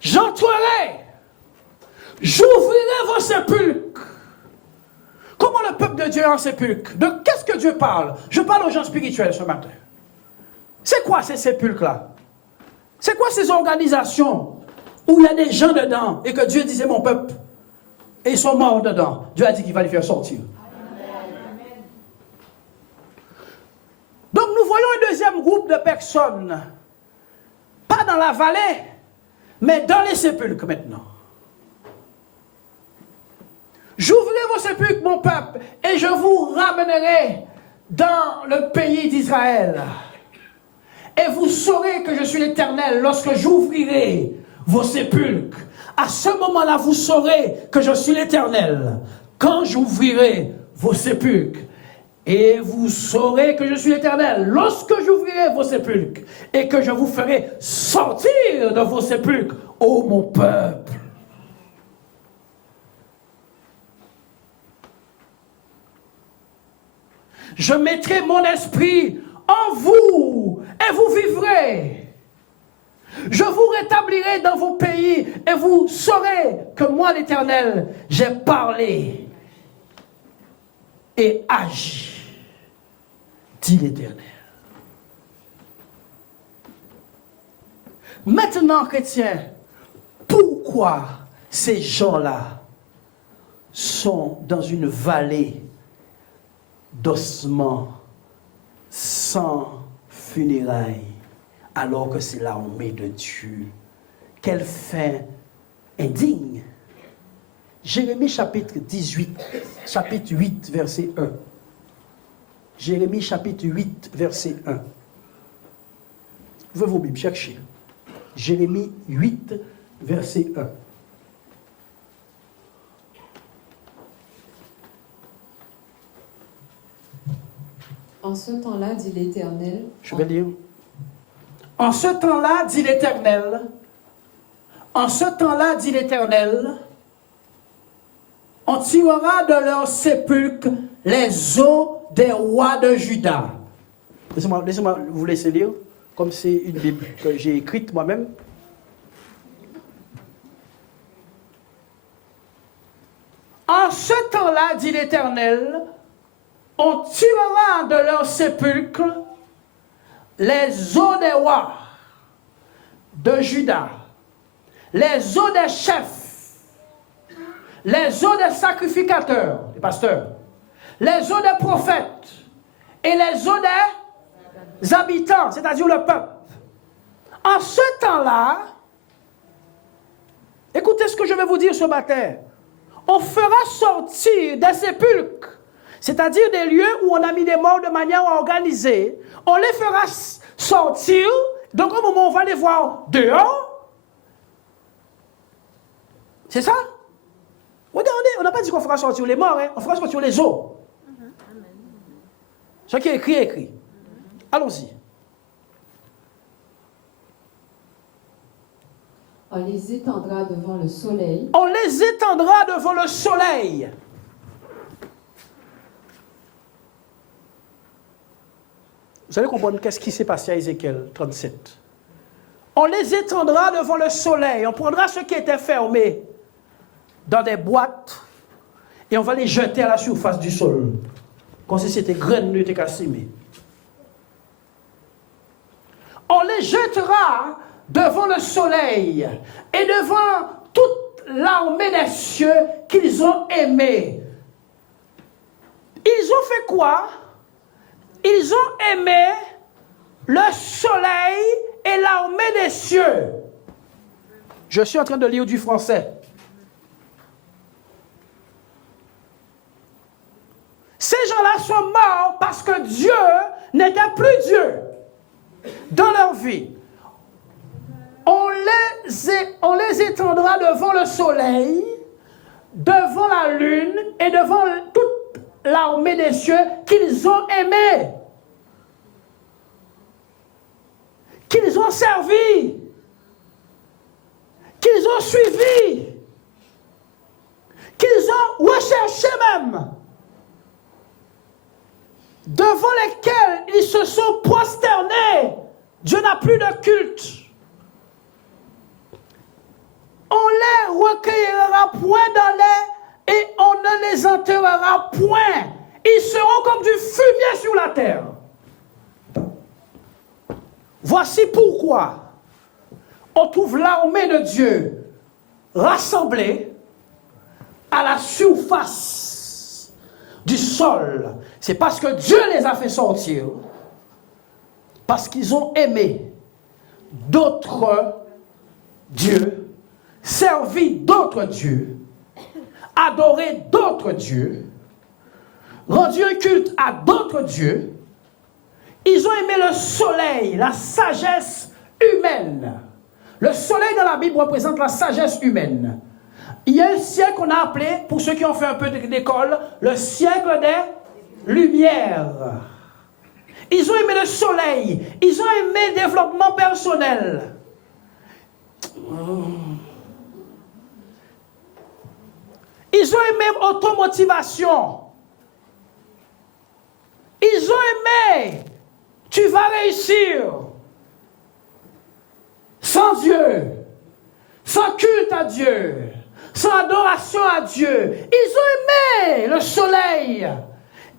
J'entrerai. J'ouvrirai vos sépulcres. Comment le peuple de Dieu est en sépulcre? De qu'est-ce que Dieu parle? Je parle aux gens spirituels ce matin. C'est quoi ces sépulcres-là? C'est quoi ces organisations où il y a des gens dedans et que Dieu disait mon peuple et ils sont morts dedans? Dieu a dit qu'il va les faire sortir. Amen. Donc nous voyons un deuxième groupe de personnes, pas dans la vallée, mais dans les sépulcres maintenant. J'ouvrirai vos sépulcres, mon peuple, et je vous ramènerai dans le pays d'Israël. Et vous saurez que je suis l'Éternel lorsque j'ouvrirai vos sépulcres. À ce moment-là, vous saurez que je suis l'Éternel quand j'ouvrirai vos sépulcres. Et vous saurez que je suis l'Éternel lorsque j'ouvrirai vos sépulcres et que je vous ferai sortir de vos sépulcres, ô mon peuple. Je mettrai mon esprit en vous et vous vivrez. Je vous rétablirai dans vos pays et vous saurez que moi, l'Éternel, j'ai parlé et agi, dit l'Éternel. Maintenant, chrétiens, pourquoi ces gens-là sont dans une vallée d'ossements sans funérailles, alors que c'est l'armée de Dieu? Quelle fin indigne! Jérémie chapitre 8, verset 1. Jérémie chapitre 8, verset 1. Ouvrez vos Bibles, cherchez. Jérémie 8, verset 1. En ce temps-là, dit l'Éternel. Je vais lire. En ce temps-là, dit l'Éternel. En ce temps-là, dit l'Éternel, on tirera de leurs sépulcres les os des rois de Juda. Laissez-moi vous laisser lire, comme c'est une Bible que j'ai écrite moi-même. En ce temps-là, dit l'Éternel, on tirera de leurs sépulcres les os des rois de Juda, les os des chefs, les os des sacrificateurs, des pasteurs, les os des prophètes et les os des habitants, c'est-à-dire le peuple. En ce temps-là, écoutez ce que je vais vous dire ce matin, on fera sortir des sépulcres, c'est-à-dire des lieux où on a mis des morts de manière organisée, on les fera sortir, donc au moment où on va les voir dehors, c'est ça? Regardez, on n'a pas dit qu'on fera sortir les morts, hein? On fera sortir les os. Ce qui est écrit est écrit. Allons-y. On les étendra devant le soleil. On les étendra devant le soleil. Vous allez comprendre qu'est-ce qui s'est passé à Ézéchiel 37. On les étendra devant le soleil. On prendra ceux qui étaient fermés dans des boîtes et on va les jeter à la surface du sol. Comme si c'était graines de cassimé. On les jettera devant le soleil et devant toute l'armée des cieux qu'ils ont aimés. Ils ont fait quoi? Ils ont aimé le soleil et l'armée des cieux. Je suis en train de lire du français. Ces gens-là sont morts parce que Dieu n'était plus Dieu dans leur vie. On les étendra devant le soleil, devant la lune et devant toute l'armée des cieux qu'ils ont aimés, qu'ils ont servi, qu'ils ont suivi, qu'ils ont recherché même, devant lesquels ils se sont prosternés. Dieu n'a plus de culte. On les recueillera point dans l'air et on ne les enterrera point. Ils seront comme du fumier sur la terre. Voici pourquoi on trouve l'armée de Dieu rassemblée à la surface du sol. C'est parce que Dieu les a fait sortir, parce qu'ils ont aimé d'autres dieux, servi d'autres dieux, adoré d'autres dieux, rendu un culte à d'autres dieux. Ils ont aimé le soleil, la sagesse humaine. Le soleil dans la Bible représente la sagesse humaine. Il y a un siècle qu'on a appelé, pour ceux qui ont fait un peu d'école, le siècle des Lumières. Ils ont aimé le soleil. Ils ont aimé le développement personnel. Ils ont aimé automotivation. Ils ont aimé tu vas réussir sans Dieu, sans culte à Dieu, sans adoration à Dieu. Ils ont aimé le soleil.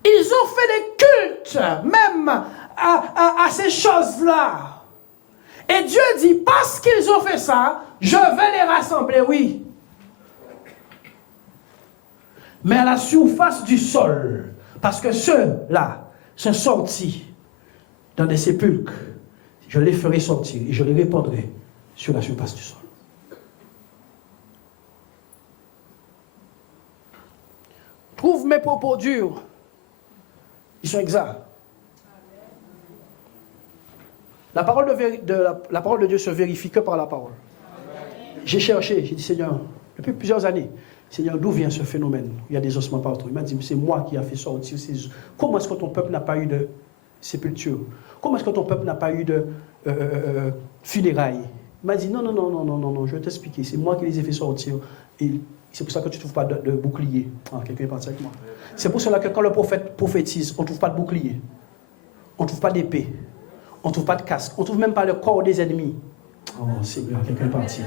Ils ont fait des cultes même à ces choses-là. Et Dieu dit, parce qu'ils ont fait ça, je vais les rassembler, oui. Mais à la surface du sol, parce que ceux-là sont sortis dans des sépulcres, je les ferai sortir et je les répandrai sur la surface du sol. Trouve mes propos durs. Ils sont exacts. La parole de Dieu se vérifie que par la parole. J'ai cherché, j'ai dit Seigneur, depuis plusieurs années, Seigneur, d'où vient ce phénomène? Il y a des ossements partout. Il m'a dit, c'est moi qui ai fait sortir ces os. Comment est-ce que ton peuple n'a pas eu de sépulture? Comment est-ce que ton peuple n'a pas eu de funérailles? Il m'a dit, non, je vais t'expliquer. C'est moi qui les ai fait sortir. Et c'est pour ça que tu ne trouves pas de bouclier. Ah, quelqu'un est parti avec moi. C'est pour cela que quand le prophète prophétise, on ne trouve pas de bouclier. On ne trouve pas d'épée. On ne trouve pas de casque. On ne trouve même pas le corps des ennemis. Oh Seigneur, quelqu'un est parti.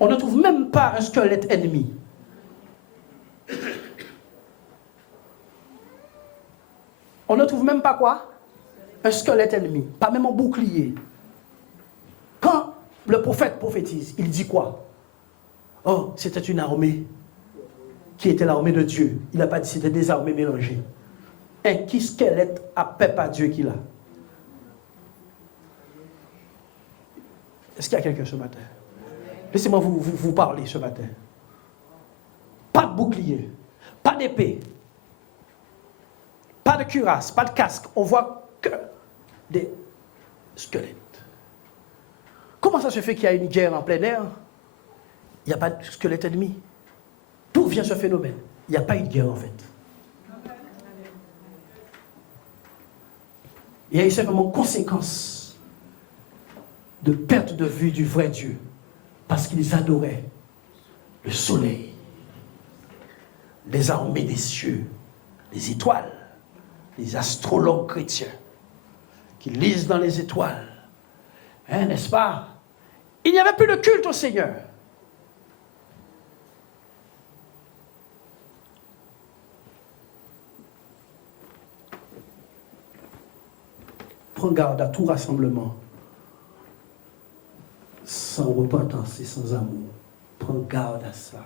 On ne trouve même pas un squelette ennemi. On ne trouve même pas quoi? Un squelette ennemi. Pas même un bouclier. Quand le prophète prophétise, il dit quoi? Oh, c'était une armée qui était l'armée de Dieu. Il n'a pas dit c'était des armées mélangées. Un qui squelette à peuple à Dieu qu'il a. Est-ce qu'il y a quelqu'un ce matin? Laissez-moi vous parler ce matin. Pas de bouclier, pas d'épée, pas de cuirasse, pas de casque. On voit que des squelettes. Comment ça se fait qu'il y a une guerre en plein air? Il n'y a pas de squelette ennemi. D'où vient ce phénomène? Il n'y a pas eu de guerre en fait. Il y a eu simplement conséquence de perte de vue du vrai Dieu parce qu'ils adoraient le soleil, les armées des cieux, les étoiles, les astrologues chrétiens qui lisent dans les étoiles. Hein, n'est-ce pas? Il n'y avait plus de culte au Seigneur. Prends garde à tout rassemblement sans repentance et sans amour. Prends garde à ça.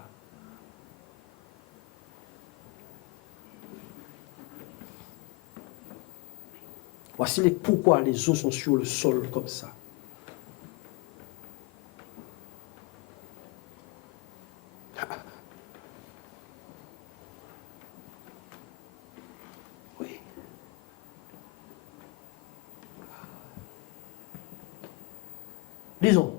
Voici pourquoi les eaux sont sur le sol comme ça. Oui. Lisons.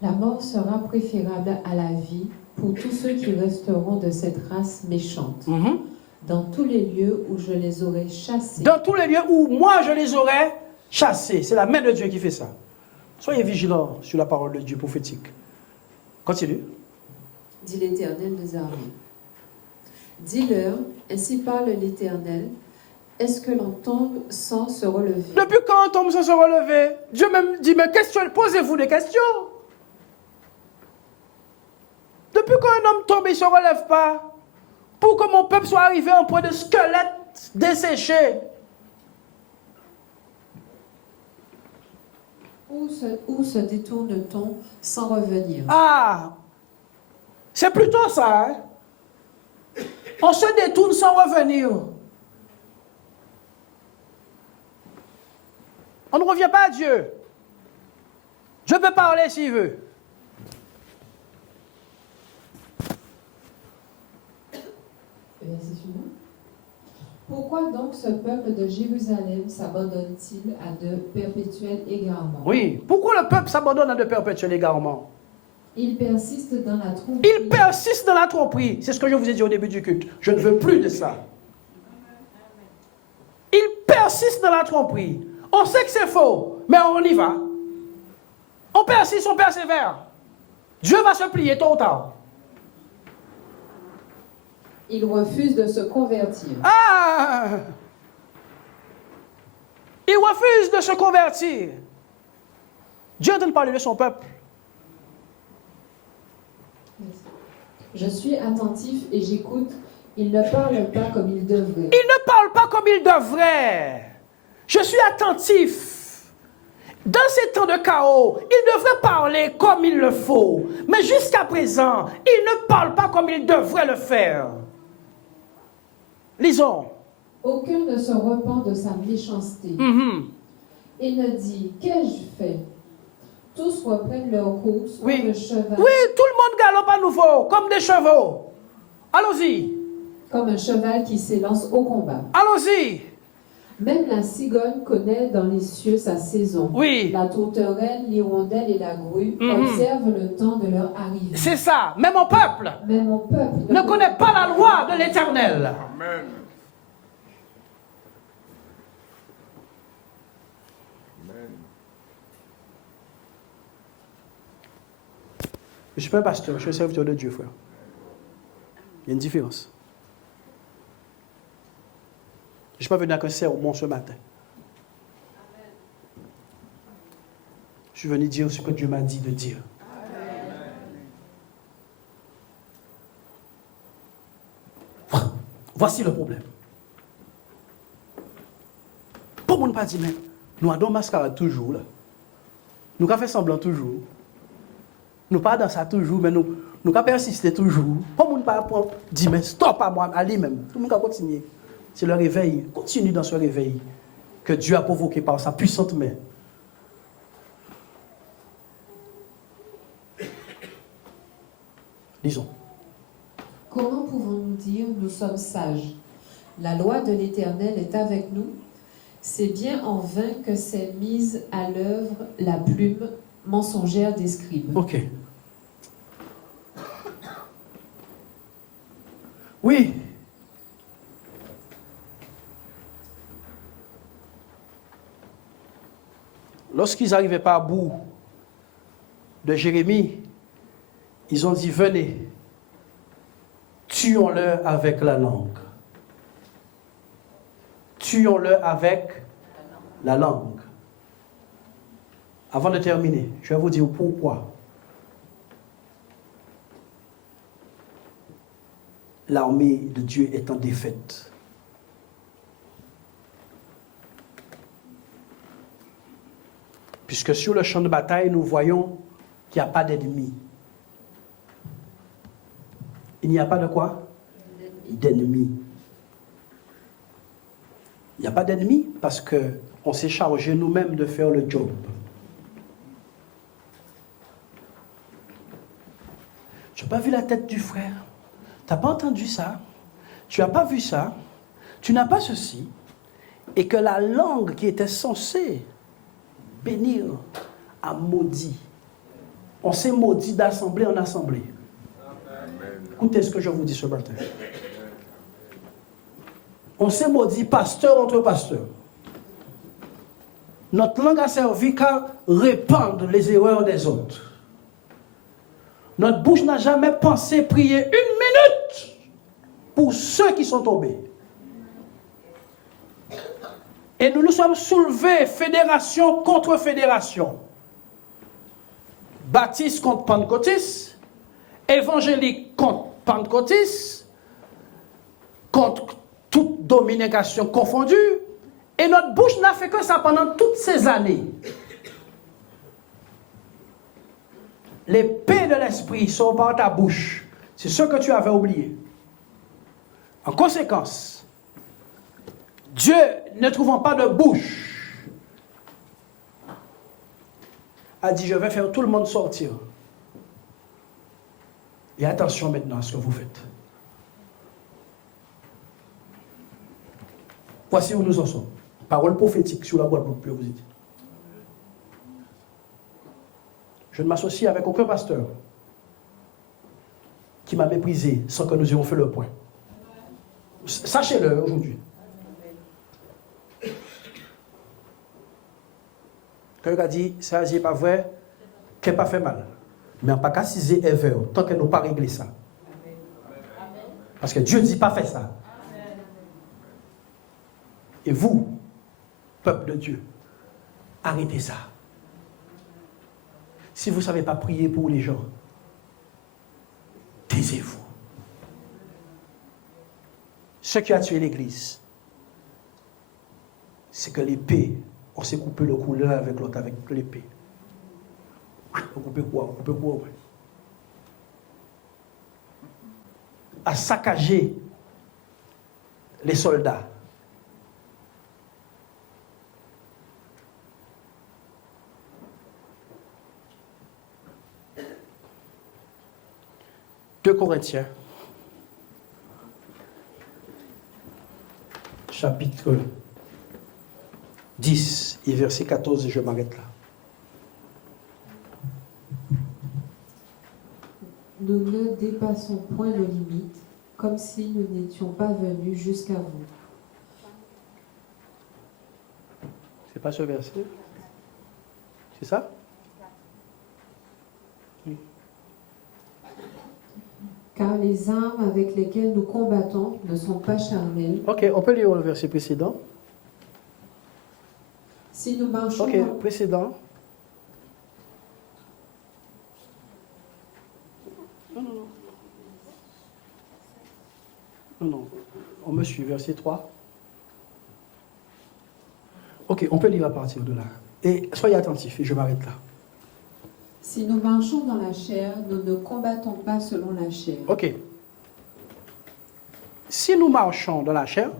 La mort sera préférable à la vie pour tous ceux qui resteront de cette race méchante, dans tous les lieux où je les aurai chassés. Dans tous les lieux où moi je les aurai chassés. C'est la main de Dieu qui fait ça. Soyez vigilants sur la parole de Dieu prophétique. Continue. Dit l'Éternel des armées. Dis-leur, ainsi parle l'Éternel, est-ce que l'on tombe sans se relever? Depuis quand on tombe sans se relever? Dieu même dit, mais posez-vous des questions. Depuis quand un homme tombe et ne se relève pas? Pour que mon peuple soit arrivé en point de squelette desséché. Où se détourne-t-on sans revenir? Ah, c'est plutôt ça. Hein? On se détourne sans revenir. On ne revient pas à Dieu. Dieu peut parler s'il veut. Verset suivant. Pourquoi donc ce peuple de Jérusalem s'abandonne-t-il à de perpétuels égarements? Oui, pourquoi le peuple s'abandonne à de perpétuels égarements? Il persiste dans la tromperie. Il persiste dans la tromperie. C'est ce que je vous ai dit au début du culte. Je ne veux plus de ça. Il persiste dans la tromperie. On sait que c'est faux, mais on y va. On persiste, on persévère. Dieu va se plier tôt ou tard. Il refuse de se convertir. Ah! Il refuse de se convertir. Dieu est en train de parler de son peuple. Je suis attentif et j'écoute. Il ne parle pas comme il devrait. Il ne parle pas comme il devrait. Je suis attentif. Dans ces temps de chaos, il devrait parler comme il le faut. Mais jusqu'à présent, il ne parle pas comme il devrait le faire. Lisons. Aucun ne se repent de sa méchanceté. Et ne dit, qu'ai-je fait? Tous reprennent leur course comme le cheval. Oui, tout le monde galope à nouveau, comme des chevaux. Allons-y. Comme un cheval qui s'élance au combat. Allons-y. Même la cigogne connaît dans les cieux sa saison. Oui. La tourterelle, l'hirondelle et la grue observent le temps de leur arrivée. C'est ça. Mais mon peuple ne connaît pas la loi de l'Éternel. Amen. Je ne suis pas un pasteur, je suis un serviteur de Dieu, frère. Il y a une différence. Je ne suis pas venu avec un sermon ce matin. Je suis venu dire ce que Dieu m'a dit de dire. Voici le problème. Pour mon pas dire, mais nous avons mascarade toujours là. Nous avons fait semblant toujours. Nous pas dans ça toujours, mais nous avons persisté toujours. Pour mon pas dire, mais stop à moi, à lui-même. Tout le monde a continué. C'est le réveil. Continue dans ce réveil que Dieu a provoqué par sa puissante main. Lisons. Comment pouvons-nous dire nous sommes sages? La loi de l'Éternel est avec nous. C'est bien en vain que s'est mise à l'œuvre la plume mensongère des scribes. Ok. Oui. Lorsqu'ils n'arrivaient pas à bout de Jérémie, ils ont dit, venez, tuons-le avec la langue. Tuons-le avec la langue. Avant de terminer, je vais vous dire pourquoi l'armée de Dieu est en défaite. Puisque sur le champ de bataille, nous voyons qu'il n'y a pas d'ennemi. Il n'y a pas de quoi? D'ennemi. Il n'y a pas d'ennemi parce qu'on s'est chargé nous-mêmes de faire le job. Tu n'as pas vu la tête du frère? Tu n'as pas entendu ça? Tu n'as pas vu ça? Tu n'as pas ceci? Et que la langue qui était censée bénir a maudit. On s'est maudit d'assemblée en assemblée. Écoutez ce que je vous dis ce matin. On s'est maudit pasteur entre pasteurs. Notre langue a servi qu'à répandre les erreurs des autres. Notre bouche n'a jamais pensé prier une minute pour ceux qui sont tombés. Et nous nous sommes soulevés fédération contre fédération. Baptiste contre pentecôtiste, évangélique contre pentecôtiste, contre toute domination confondue. Et notre bouche n'a fait que ça pendant toutes ces années. L'épée de l'esprit sort par ta bouche. C'est ce que tu avais oublié. En conséquence, Dieu, ne trouvant pas de bouche, a dit, je vais faire tout le monde sortir. Et attention maintenant à ce que vous faites. Voici où nous en sommes. Parole prophétique sur la Guadeloupe, je vous ai dit. Je ne m'associe avec aucun pasteur qui m'a méprisé sans que nous ayons fait le point. Sachez-le aujourd'hui. Quelqu'un a dit, ça n'est pas vrai, qu'elle n'a pas fait mal. Mais on n'a pas qu'à ciser ever, tant qu'elle n'a pas réglé ça. Parce que Dieu ne dit pas fait ça. Et vous, peuple de Dieu, arrêtez ça. Si vous ne savez pas prier pour les gens, taisez-vous. Ce qui a tué l'Église, c'est que l'épée, on s'est coupé le cou l'un avec l'autre avec l'épée. On coupe quoi? On coupe quoi? À saccager les soldats. Deux Corinthiens, chapitre 10 et verset 14, et je m'arrête là. Nous ne dépassons point nos limites, comme si nous n'étions pas venus jusqu'à vous. C'est pas ce verset? C'est ça? Oui. Car les armes avec lesquelles nous combattons ne sont pas charnelles. Ok, on peut lire le verset précédent. Si nous marchons... Ok, précédent. Non. On me suit, verset 3. Ok, on peut lire à partir de là. Et soyez attentifs, et je m'arrête là. Si nous marchons dans la chair, nous ne combattons pas selon la chair. Ok. Si nous marchons dans la chair,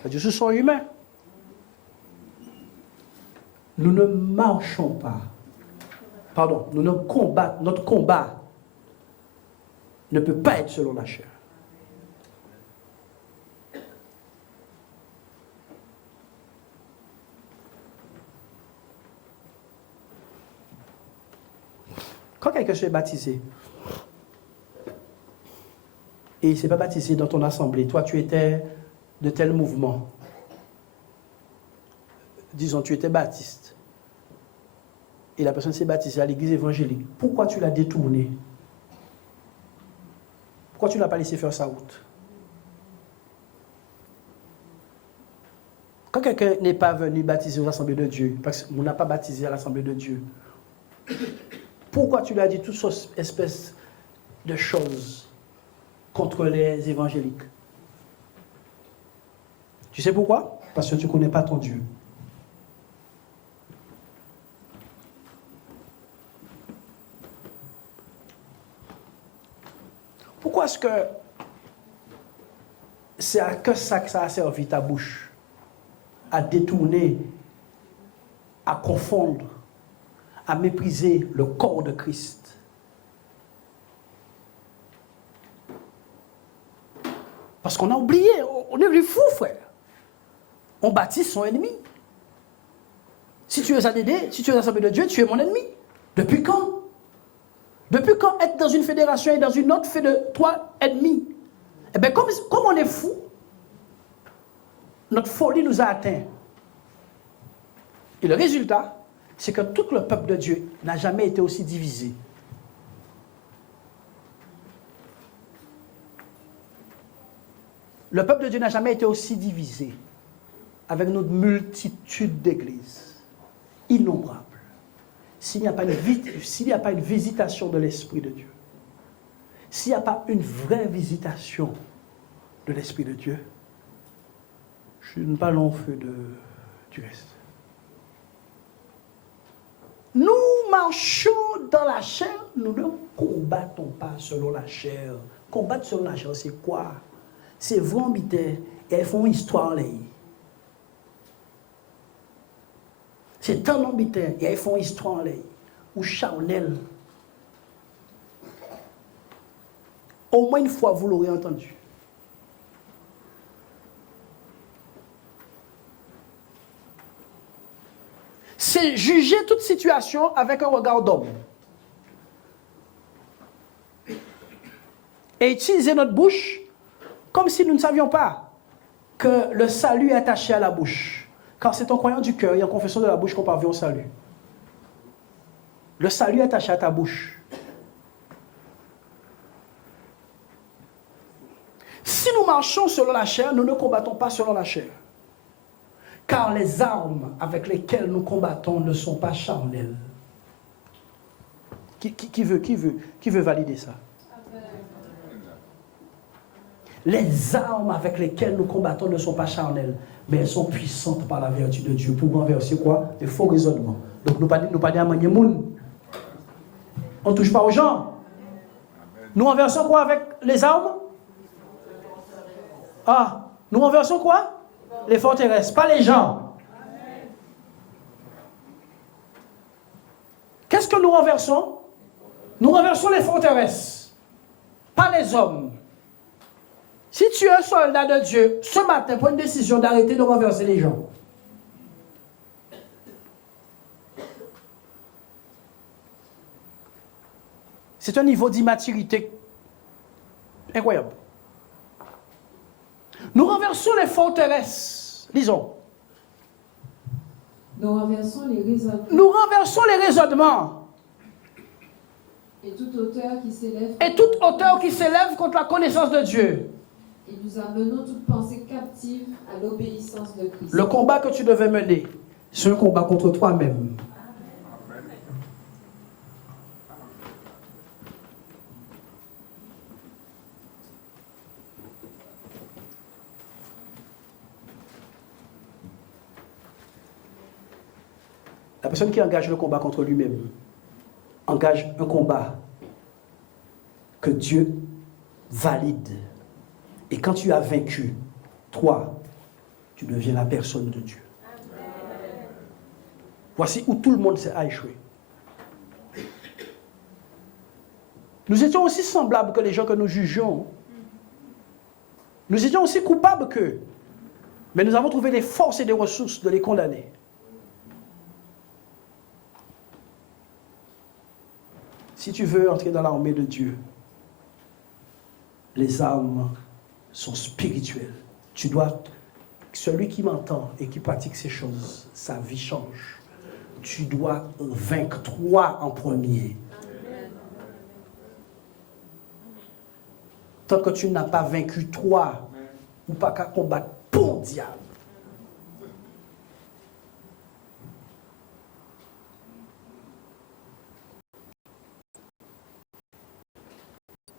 c'est-à-dire ce sont humains, nous ne marchons pas. Pardon, nous ne combattons. Notre combat ne peut pas être selon la chair. Quand quelqu'un se fait baptiser, et il ne s'est pas baptisé dans ton assemblée, toi tu étais de tel mouvement, disons tu étais baptiste, et la personne s'est baptisée à l'église évangélique, pourquoi tu l'as détourné? Pourquoi tu ne l'as pas laissé faire sa route? Quand quelqu'un n'est pas venu baptiser aux assemblées de Dieu, parce qu'on n'a pas baptisé à l'assemblée de Dieu, pourquoi tu lui as dit toutes sortes espèces de choses contre les évangéliques? Tu sais pourquoi? Parce que tu ne connais pas ton Dieu. Pourquoi est-ce que c'est à que ça a servi ta bouche? À détourner, à confondre, à mépriser le corps de Christ. Parce qu'on a oublié, on est devenu fou, frère. On baptise son ennemi. Si tu es ADD, si tu es assemblée de Dieu, tu es mon ennemi. Depuis quand? Depuis quand être dans une fédération et dans une autre fait de toi ennemi? Eh bien, comme on est fou, notre folie nous a atteints. Et le résultat, c'est que tout le peuple de Dieu n'a jamais été aussi divisé. Le peuple de Dieu n'a jamais été aussi divisé, avec notre multitude d'églises, innombrables. S'il n'y a pas une visitation de l'Esprit de Dieu, s'il n'y a pas une vraie visitation de l'Esprit de Dieu, je ne parle en feu du reste. Nous marchons dans la chair, nous ne combattons pas selon la chair. Combattre selon la chair, c'est quoi? C'est vraiment et elles font histoire là. C'est tant d'ambiteurs et elles font histoire là. Ou charnel. Au moins une fois, vous l'aurez entendu. C'est juger toute situation avec un regard d'homme. Et utiliser notre bouche comme si nous ne savions pas que le salut est attaché à la bouche. Car c'est en croyant du cœur et en confessant de la bouche qu'on parvient au salut. Le salut est attaché à ta bouche. Si nous marchons selon la chair, nous ne combattons pas selon la chair. Car les armes avec lesquelles nous combattons ne sont pas charnelles. Qui veut valider ça? Les armes avec lesquelles nous combattons ne sont pas charnelles, mais elles sont puissantes par la vertu de Dieu pour renverser quoi? Des faux raisonnements. Donc nous ne pas dire à manier moun. On ne touche pas aux gens. Nous renversons quoi avec les armes? Ah, nous renversons quoi? Les forteresses, pas les gens. Qu'est-ce que nous renversons? Nous renversons les forteresses, pas les hommes. Si tu es un soldat de Dieu, ce matin, prends une décision d'arrêter de renverser les gens. C'est un niveau d'immaturité incroyable. Nous renversons les forteresses. Lisons. Nous renversons les raisonnements. Nous renversons les raisonnements. Et toute hauteur qui s'élève. Et toute hauteur qui s'élève contre la connaissance de Dieu. Et nous amenons toute pensée captive à l'obéissance de Christ. Le combat que tu devais mener, c'est un combat contre toi-même. La personne qui engage le combat contre lui-même engage un combat que Dieu valide. Et quand tu as vaincu, toi, tu deviens la personne de Dieu. Voici où tout le monde a échoué. Nous étions aussi semblables que les gens que nous jugions. Nous étions aussi coupables qu'eux. Mais nous avons trouvé les forces et les ressources de les condamner. Si tu veux entrer dans l'armée de Dieu, les armes sont spirituelles. Celui qui m'entend et qui pratique ces choses, sa vie change. Tu dois vaincre toi en premier. Tant que tu n'as pas vaincu toi, ou pas qu'à combattre ton diable,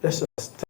Let's just